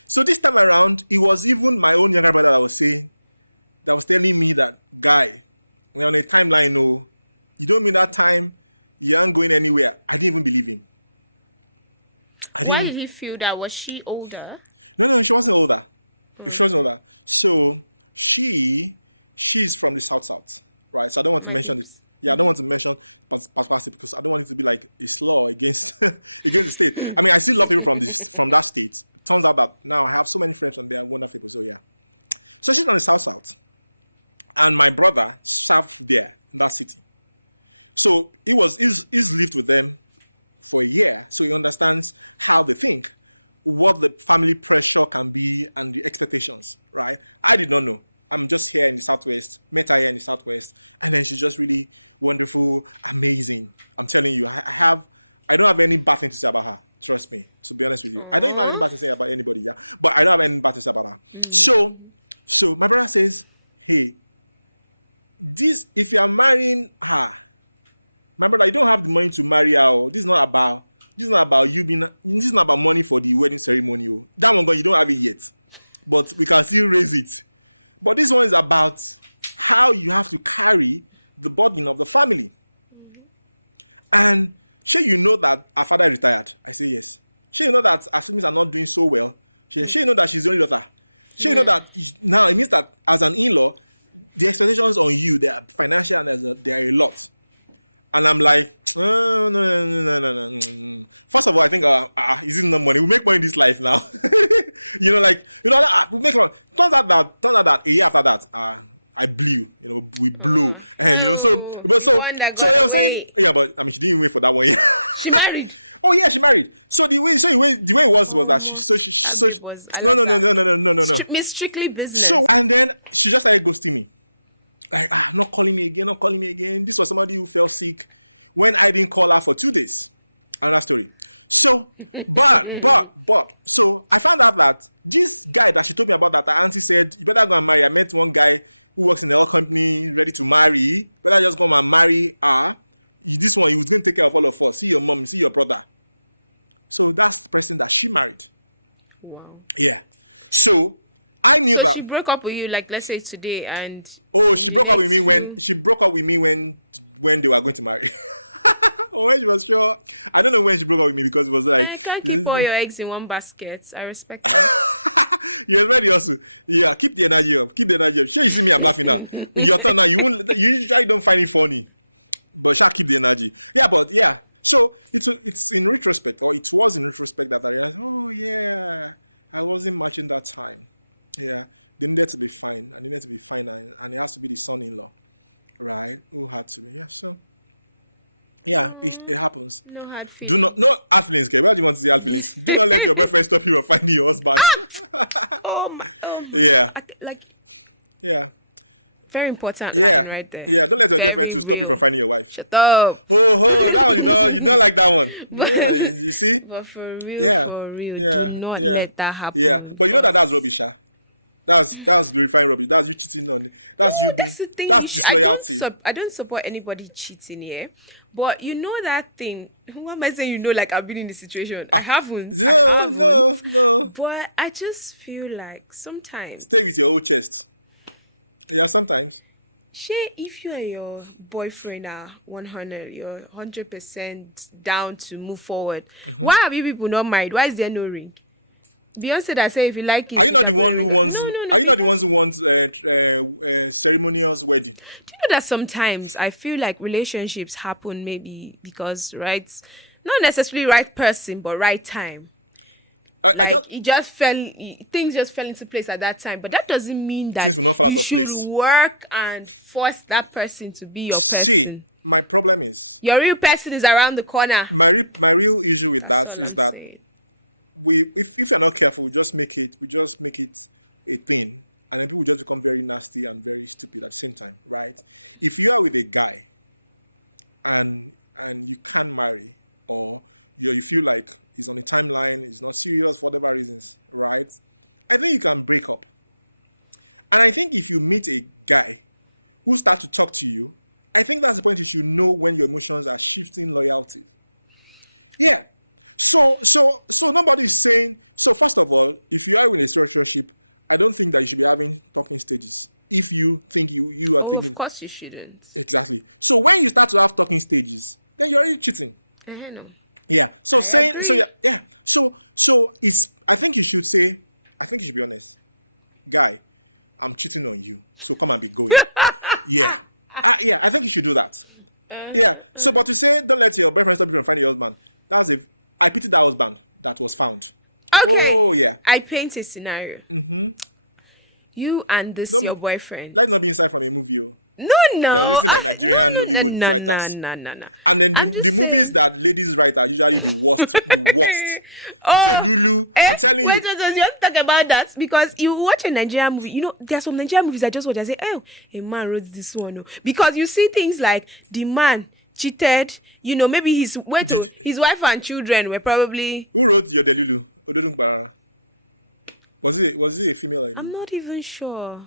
So this time around, it was even my own younger brother that was telling me that, guy, we're on a timeline, no. You don't mean that time, you aren't going anywhere. I didn't even believe him. Why did he feel that? Was she older? No, she wasn't older. She wasn't older. So she's from the south, right? So I don't want to mention this. Yeah, I don't want to mention Pasquasi because I don't want it to be like a slaw against against the state. I mean, I still love people from that state. It turns out that now I have so many friends from there, wonderful people. So yeah. So she's from the south. And my brother served there in that city. So he's lived with them for a year. So he understands how they think, what the family pressure can be, and the expectations, right? I did not know. I'm just here in the Southwest, met her here in the Southwest, and then she's just really wonderful, amazing. I'm telling you, I don't have any bad thing to say about her. Trust me, to be honest with you. I don't even have any bad to say about anybody, yeah? But I don't have any bad to say about her. So my brother says, hey, if you are marrying her, my brother, you don't have the money to marry her. This is not about you being. This is not about money for the wedding ceremony. Oh. That one, you don't have it yet, but we can still raise it. But this one is about how you have to carry the burden of the family. And sure, you know that her father retired. I say yes. Sure, you know that her siblings are not doing so well. Sure, you know that she's the only daughter. Sure, you know that now it means that as an in-law, the expectations on you, they are financial and they are a lot. And I'm like, no. First of all, I think, is it not money? We make money in this life now. We make money. Turns out that a year after that, I blew. We blew. And you're saying, yeah, but I mean, she didn't even wait for that 1 year. She married. Oh yeah, she married. So the way it was that no. Miss Strictly Business. So and then she just started ghosting me. Like, not calling me again. This was somebody who fell sick when I didn't call her for 2 days. Another story. So, so I found out that this guy that she told me about that, her auntie said, you better go and marry. I met one guy who works in the oil company, ready to marry. Better just go and marry her. This one, he was going to take care of all of us. See your mom, see your brother. So that's the person that she married. Wow. Yeah. So I knew that she broke up with you, like, let's say today, and she broke up with me when they were going to marry. Or when she was sure. I don't know when she broke up with me because it was like, I can't keep all your eggs in one basket. I respect that. You're ready also. Yeah, keep the energy up. Sure, you see me, I'm laughing now. When your turn now, you usually don't find it funny. But shall keep the energy. Yeah, but yeah. So it's in retrospect, or it was in retrospect that I realized, oh yeah, I wasn't matching that time. Yeah, they needed to be fine. I needed to be fine, and it has to be the son-in-law, right? Who had to be? Yeah, so yeah, it happens. No hard feelings. No hard feelings, okay? Where do you want to see hard feelings? Do not let your boyfriend stop you from finding your husband. Yeah. Yeah. Very important. Yeah. Right there. Yeah. Don't let your girlfriend to stop you from finding your wife. Shut up. Oh, that one, you don't like that one. You see? But for real, do not let that happen. Yeah. But you know that's rubbish, huh? That's glorifying rubbish. That's you cheating on. That's you being. That's disloyalty. I don't support anybody cheating here. But you know that thing. Who am I saying? Like I've been in the situation. I haven't. No. But I just feel like sometimes. Stay with your old chest. Yeah, sometimes. If you and your boyfriend are 100, you're 100% down to move forward. Mm-hmm. Why have you people not married? Why is there no ring? Beyonce that say if you like it. Are you not the one who wants? No. Are you not the ones who want ceremonious wedding? Do you know that sometimes I feel like relationships happen maybe because not necessarily right person but right time. Things just fell into place at that time, but that doesn't mean that things will not fall out of you place. Should work and force that person to be your person. See, my problem is your real person is around the corner. My real issue with that is that if you're not careful, we just make it a thing, and then people just become very nasty and very stupid at the same time, right? If you are with a guy and you can't marry, or you feel like he's on a timeline, he's not serious for whatever reasons, right? I think you can break up. And I think if you meet a guy who start to talk to you, I think that's the point you should know when your emotions are shifting loyalties. Yeah. So nobody is saying, so first of all, if you are in a relationship, I don't think that you should be having talking stages. If you think you are thinking. Of course you shouldn't. Exactly. So when you start to have talking stages, then you're already cheating. No. Yeah. So agree. So it's, I think you should say, I think you should be honest. Guy, I'm cheating on you. So come and be going. Yeah. Yeah, I think you should do that. Yeah. So, but to say, don't let your boyfriend stop you from finding your husband, that's if I pity that husband that was found. Okay. Oh, yeah. I paint a scenario. Mm-hmm. You and this your boyfriend. Let not be inside from a movie. Oh. No. They were listening by Nigerian Nollywood writers. No. And then the movies that ladies write are usually the worst. The worst. Delulu. I'm telling wait, you. you don't talk about that, because you watch a Nigerian movie. You know, there are some Nigerian movies I just watch. I say, oh, a man wrote this one. Oh. Because you see things like the man cheated. You know, maybe his wife and children were probably. Who wrote your Delulu? Ododun Barara. Was it a female? I'm not even sure.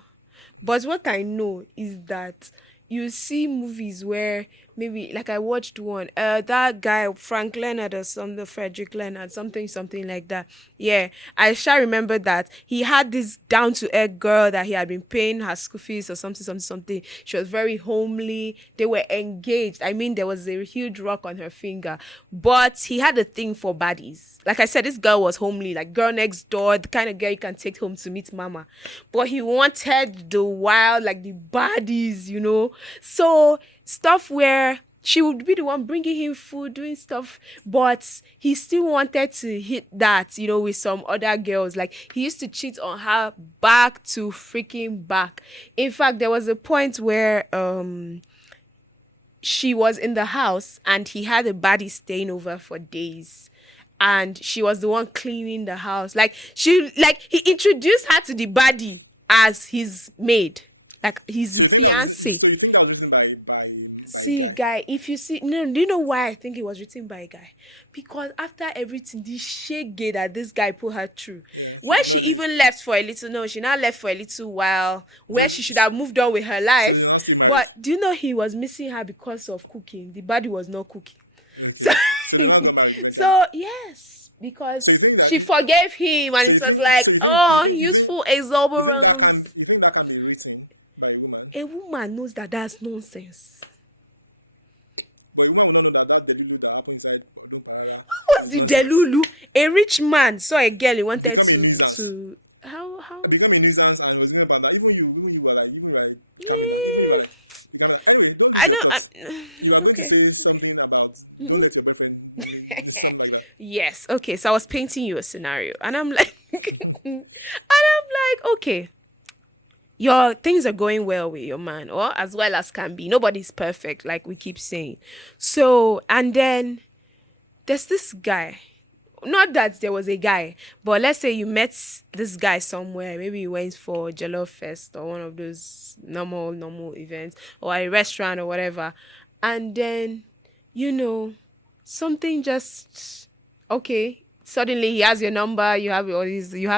But what I know is that you see movies where maybe, like I watched one, that guy, Frank Leonard or something, Frederick Leonard, something like that. Yeah, I shall remember that. He had this down-to-earth girl that he had been paying her school fees or something. She was very homely. They were engaged. I mean, there was a huge rock on her finger. But he had a thing for baddies. Like I said, this girl was homely, like girl next door, the kind of girl you can take home to meet mama. But he wanted the wild, like the baddies, you know. So stuff where she would be the one bringing him food, doing stuff, but he still wanted to hit that, you know, with some other girls. Like, he used to cheat on her back to freaking back. In fact, there was a point where she was in the house and he had a baddie staying over for days. And she was the one cleaning the house. He introduced her to the baddie as his maid. Like, his so you think that was written by a guy? If you see, no, do you know why I think it was written by a guy? Because after everything, the shege that this guy put her through, when she even left for a little, she now left for a little while, where she should have moved on with her life. So they're not still married. But do you know he was missing her because of cooking? The body was not cooking. Okay, so they now got married eventually. So yes, because so you think that she forgave him, and you think that can be written by a woman? A woman knows that that's nonsense. But a woman will not know that Delulu that happened inside Odun Parara is nonsense. Delulu? A rich man saw a girl he wanted become a nuisance. How? Become a nuisance and was going about that. Even you were like coming down. Even you were like becoming down. Anyway, don't lose your thoughts. You are going to say something about don't let your boyfriend something like that. Yes. Okay. So I was painting you a scenario, and I'm like, okay. Your things are going well with your man, or as well as can be. Nobody's perfect, like we keep saying. So, and then there's this guy. Not that there was a guy, but let's say you met this guy somewhere. Maybe you went for Jollof Fest or one of those normal events, or a restaurant or whatever. And then, something just, okay. Suddenly he has your number, you have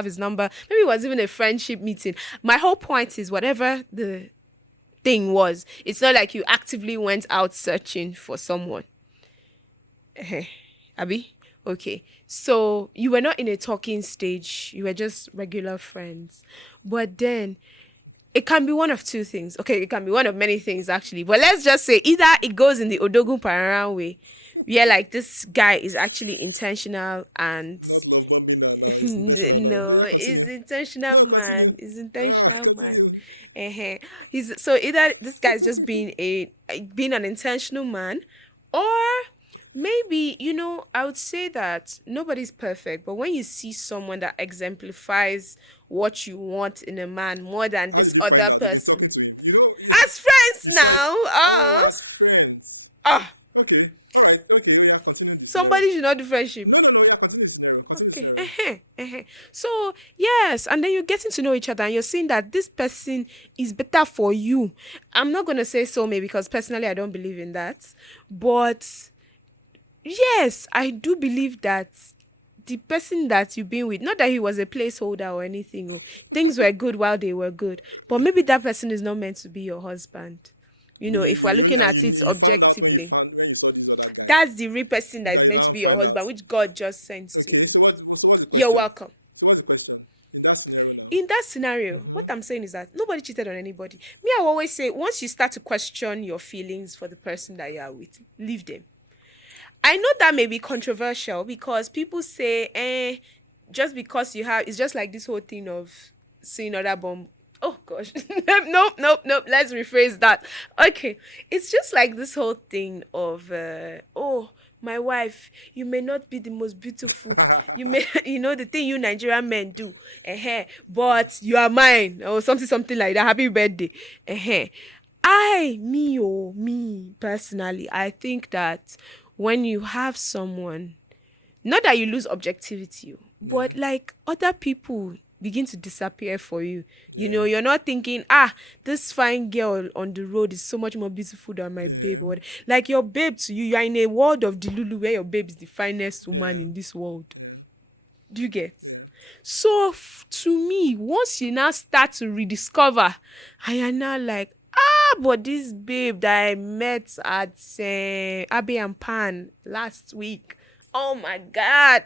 his number. Maybe it was even a friendship meeting. My whole point is whatever the thing was, it's not like you actively went out searching for someone. Abby? Okay. So you were not in a talking stage. You were just regular friends. But then it can be one of two things. Okay, it can be one of many things actually. But let's just say either it goes in the Odogun Pararan way. Yeah, like this guy is actually intentional and not love bombing now. It's intentional now. Yeah, continue. It's intentional. No, continue. It's intentional. Continue. So either this guy's just being an intentional man, or maybe, I would say that nobody's perfect, but when you see someone that exemplifies what you want in a man more than how did you find out? You've been talking to him. As friends you now. Saw it. As friends. Okay. All right. Okay. Oh, yeah. Continue this. Somebody should not do friendship. No. Yeah. Continue the scenario. So yes, and then you're getting to know each other, and you're seeing that this person is better for you. I'm not gonna say soulmate because personally I don't believe in that, but yes, I do believe that the person that you've been with, not that he was a placeholder or anything, things were good while they were good, but maybe that person is not meant to be your husband. You know, if we're looking at it you found out when objectively. you saw this other guy. That's the real person that That is you meant now to be your find husband, out. which God just sent. Okay, so what's the question? You're welcome. So what's the question in that scenario now? In that scenario, what I'm saying is that nobody cheated on anybody. Me, I always say, once you start to question your feelings for the person that you are with, leave them. I know that may be controversial because people say, just because you have, it's just like this whole thing of seeing other bomb. Oh gosh, nope. Let's rephrase that. Okay, it's just like this whole thing of, my wife, you may not be the most beautiful. You may, the thing you Nigerian men do, but you are mine, or something like that. Happy birthday, me personally, I think that when you have someone, not that you lose objectivity, but like other people begin to disappear for you. Yeah. You're not thinking, this fine girl on the road is so much more beautiful than my babe. Like your babe to you, you're in a world of Delulu where your babe is the finest woman in this world. Yeah. Do you get? Yeah. So to me, once you now start to rediscover, and you're now like, but this babe that I met at Abbey and Pan last week, oh my God,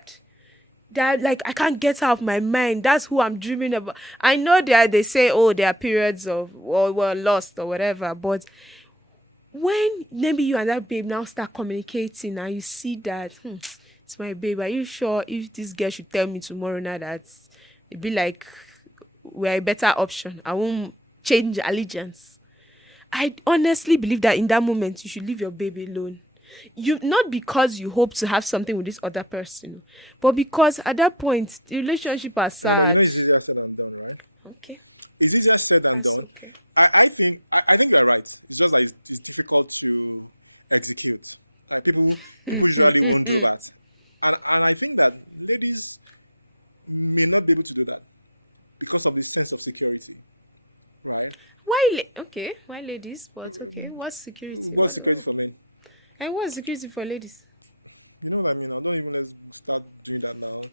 that like I can't get out of my mind. That's who I'm dreaming about. I know they say, there are periods of or lost or whatever, but when maybe you and that babe now start communicating and you see that it's my babe, are you sure if this girl should tell me tomorrow now that it'd be like we're a better option, I won't change allegiance? I honestly believe that in that moment you should leave your baby alone. You, not because you hope to have something with this other person, but because at that point the relationship has sad. But it's easier said than done, right? Okay. It's easier said than done. Okay. I think you're right. It's just like it's difficult to execute. Like people usually won't do that, and I think that ladies may not be able to do that because of the sense of security, right? Why ladies? But okay, what's security? What's security for men? And what's security for ladies? You know what I mean? I don't even let's start doing that now.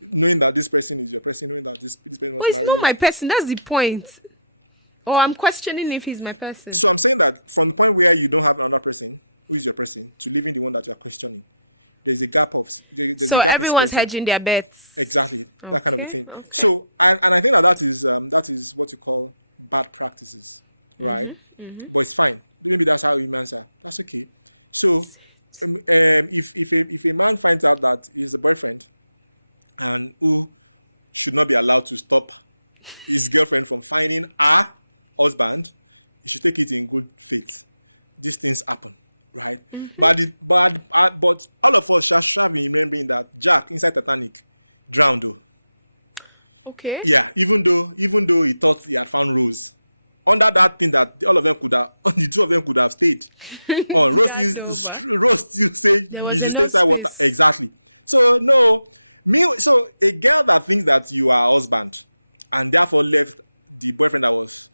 Knowing that this person is your person, knowing that this person wants to marry It's not you. my person. That's the point. Or I'm questioning if he's my person. So I'm saying that from the point where you don't have another person who is your person to leaving the one that you're questioning, there's a gap of there's so a gap everyone's in security. hedging their bets. Exactly, that kind of a thing. Okay. So and I think that is what you call bad practices, right? But it's fine. Maybe that's how humans are. That's okay. So if a man finds out that he's a boyfriend and who should not be allowed to stop his girlfriend from finding a husband, he should take it in good faith. These things happen, right? But all of us shall be remembering that Jack inside Titanic drowned though. Okay. Yeah, even though he thought he had found Rose. Under that thing that all of them the two of them could have stayed. Rose still said you should stay inside water. Exactly. So so a girl that thinks that you are a husband and therefore left the boyfriend that was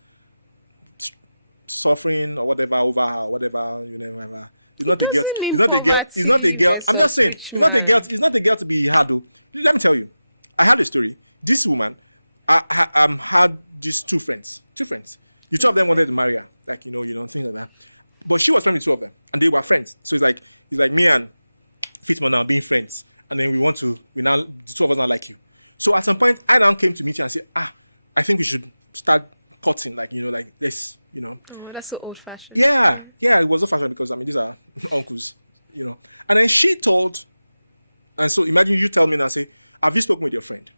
suffering or whatever over her, whatever, It's not a girl. It's not a girl. It's not a girl. I'm just saying. It's not a girl. It's not a girl to be hard though. Let me tell you. I had a story. This woman, had these two friends. The two of them wanted to marry her, like things like that. But she was friends with two of them, and they were friends. So it's like me and Fitmo now being friends, and then the two of us now like you. So at some point, I now came to meet you and said, I think we should start cutting, like this, Oh, that's so old-fashioned. Yeah, it was old-fashioned because these are uncles, And then she told, and so imagine you tell me now, say, have you spoken with your friend?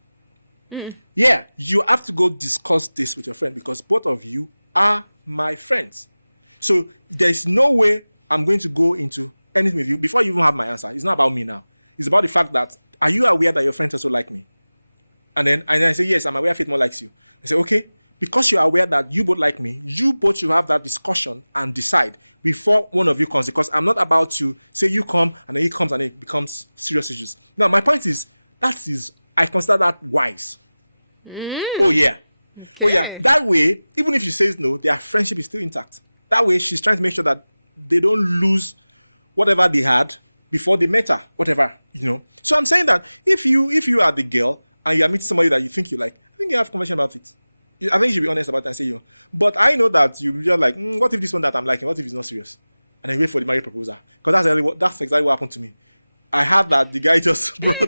Yeah, you have to go discuss this with your friend because both of you are my friends. So there's no way I'm going to go into anything with you before you even have my answer. It's not about me now. It's about the fact that, are you aware that your friends also like me? And then I say, yes, I'm aware Faithmo likes you. I say, okay, because you're aware that you both like me, you both should have that discussion and decide before one of you comes, because I'm not about to say you come and then he comes and it becomes serious issues. Now, my point is, I consider that wise. Oh, yeah. Okay. Oh, yeah. That way, even if she says no, their friendship is still intact. That way, she's trying to make sure that they don't lose whatever they had before they met her, whatever, you know. So I'm saying that if you are the girl and you are meeting somebody that you think you like, I think you have conversation about it. I think you should be honest about it and say, but I know that you're like, what if this one that I'm liking, what if it's not serious? And then wait for the marriage proposal. Because that's exactly what happened to me. I had that the guy just brought.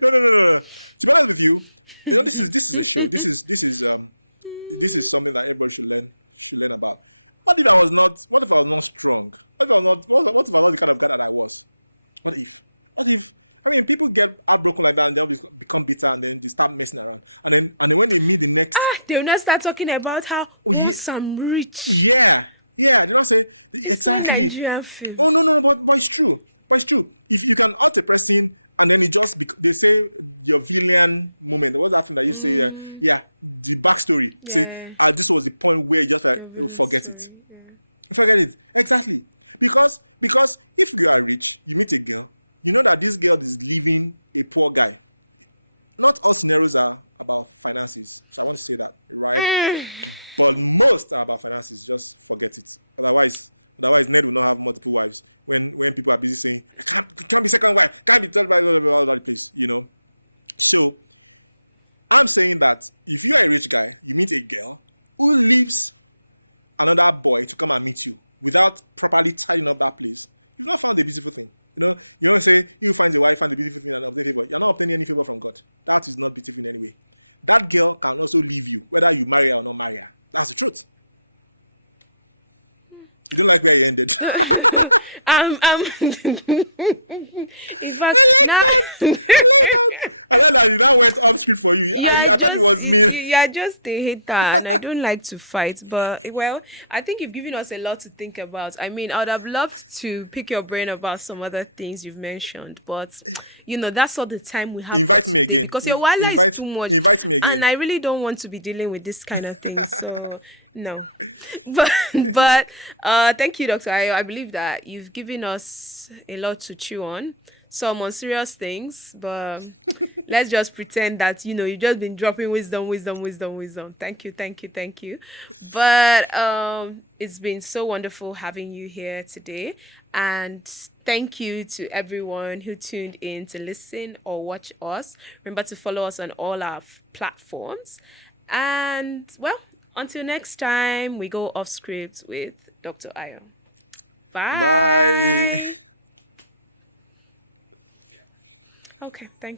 No. To be honest with you, this is a show. This is something that everybody should learn about. What if I was not strong? What if I was not the kind of guy that I was? What if? I mean, people get heartbroken like that and they'll become bitter and then they start messing around. And then when they meet the next... they'll not start talking about how I'm rich. Yeah. They'll not say... Exactly. Nigerian film. Oh, no, but it's true. If you can hurt a person and then it just... they say your villain moment. What's that thing that you say? The backstory. Yeah. Say, this was the point where you just forget it. Yeah. Forget it. Exactly. Because if you are rich, you meet a girl, you know that this girl is leaving a poor guy. Not all scenarios are about finances. So I want to say that, right? But most are about finances. Just forget it. Otherwise, Ned will not have multiple wives. When people are busy saying, can't be second wife, can't be third wife, all over the place, you know. So I'm saying that if you are a rich guy, you meet a girl who leaves another boy to come and meet you without properly tidying up that place, you've not found a beautiful thing. You don't say you find a wife, find a beautiful thing and obtain favor. You're not obtaining any favor from God. That is not beautiful in any way. That girl can also leave you, whether you marry her or not marry her. That's the truth. You don't like where you ended. In fact, I like that you now went off script for you. I thought it was me. You're just a hater, and I don't like to fight. But I think you've given us a lot to think about. I mean, I would have loved to pick your brain about some other things you've mentioned, but that's all the time we have. Invite me again because your wala is too much. Invite me again, and I really don't want to be dealing with this kind of thing. So. No, but thank you, Dr. Ayo. I believe that you've given us a lot to chew on, some unserious things, but let's just pretend that you've just been dropping wisdom. Thank you. But it's been so wonderful having you here today, and thank you to everyone who tuned in to listen or watch us. Remember to follow us on all our platforms, and until next time, we go off script with Dr. Ayo. Bye. Bye. Okay, thank you.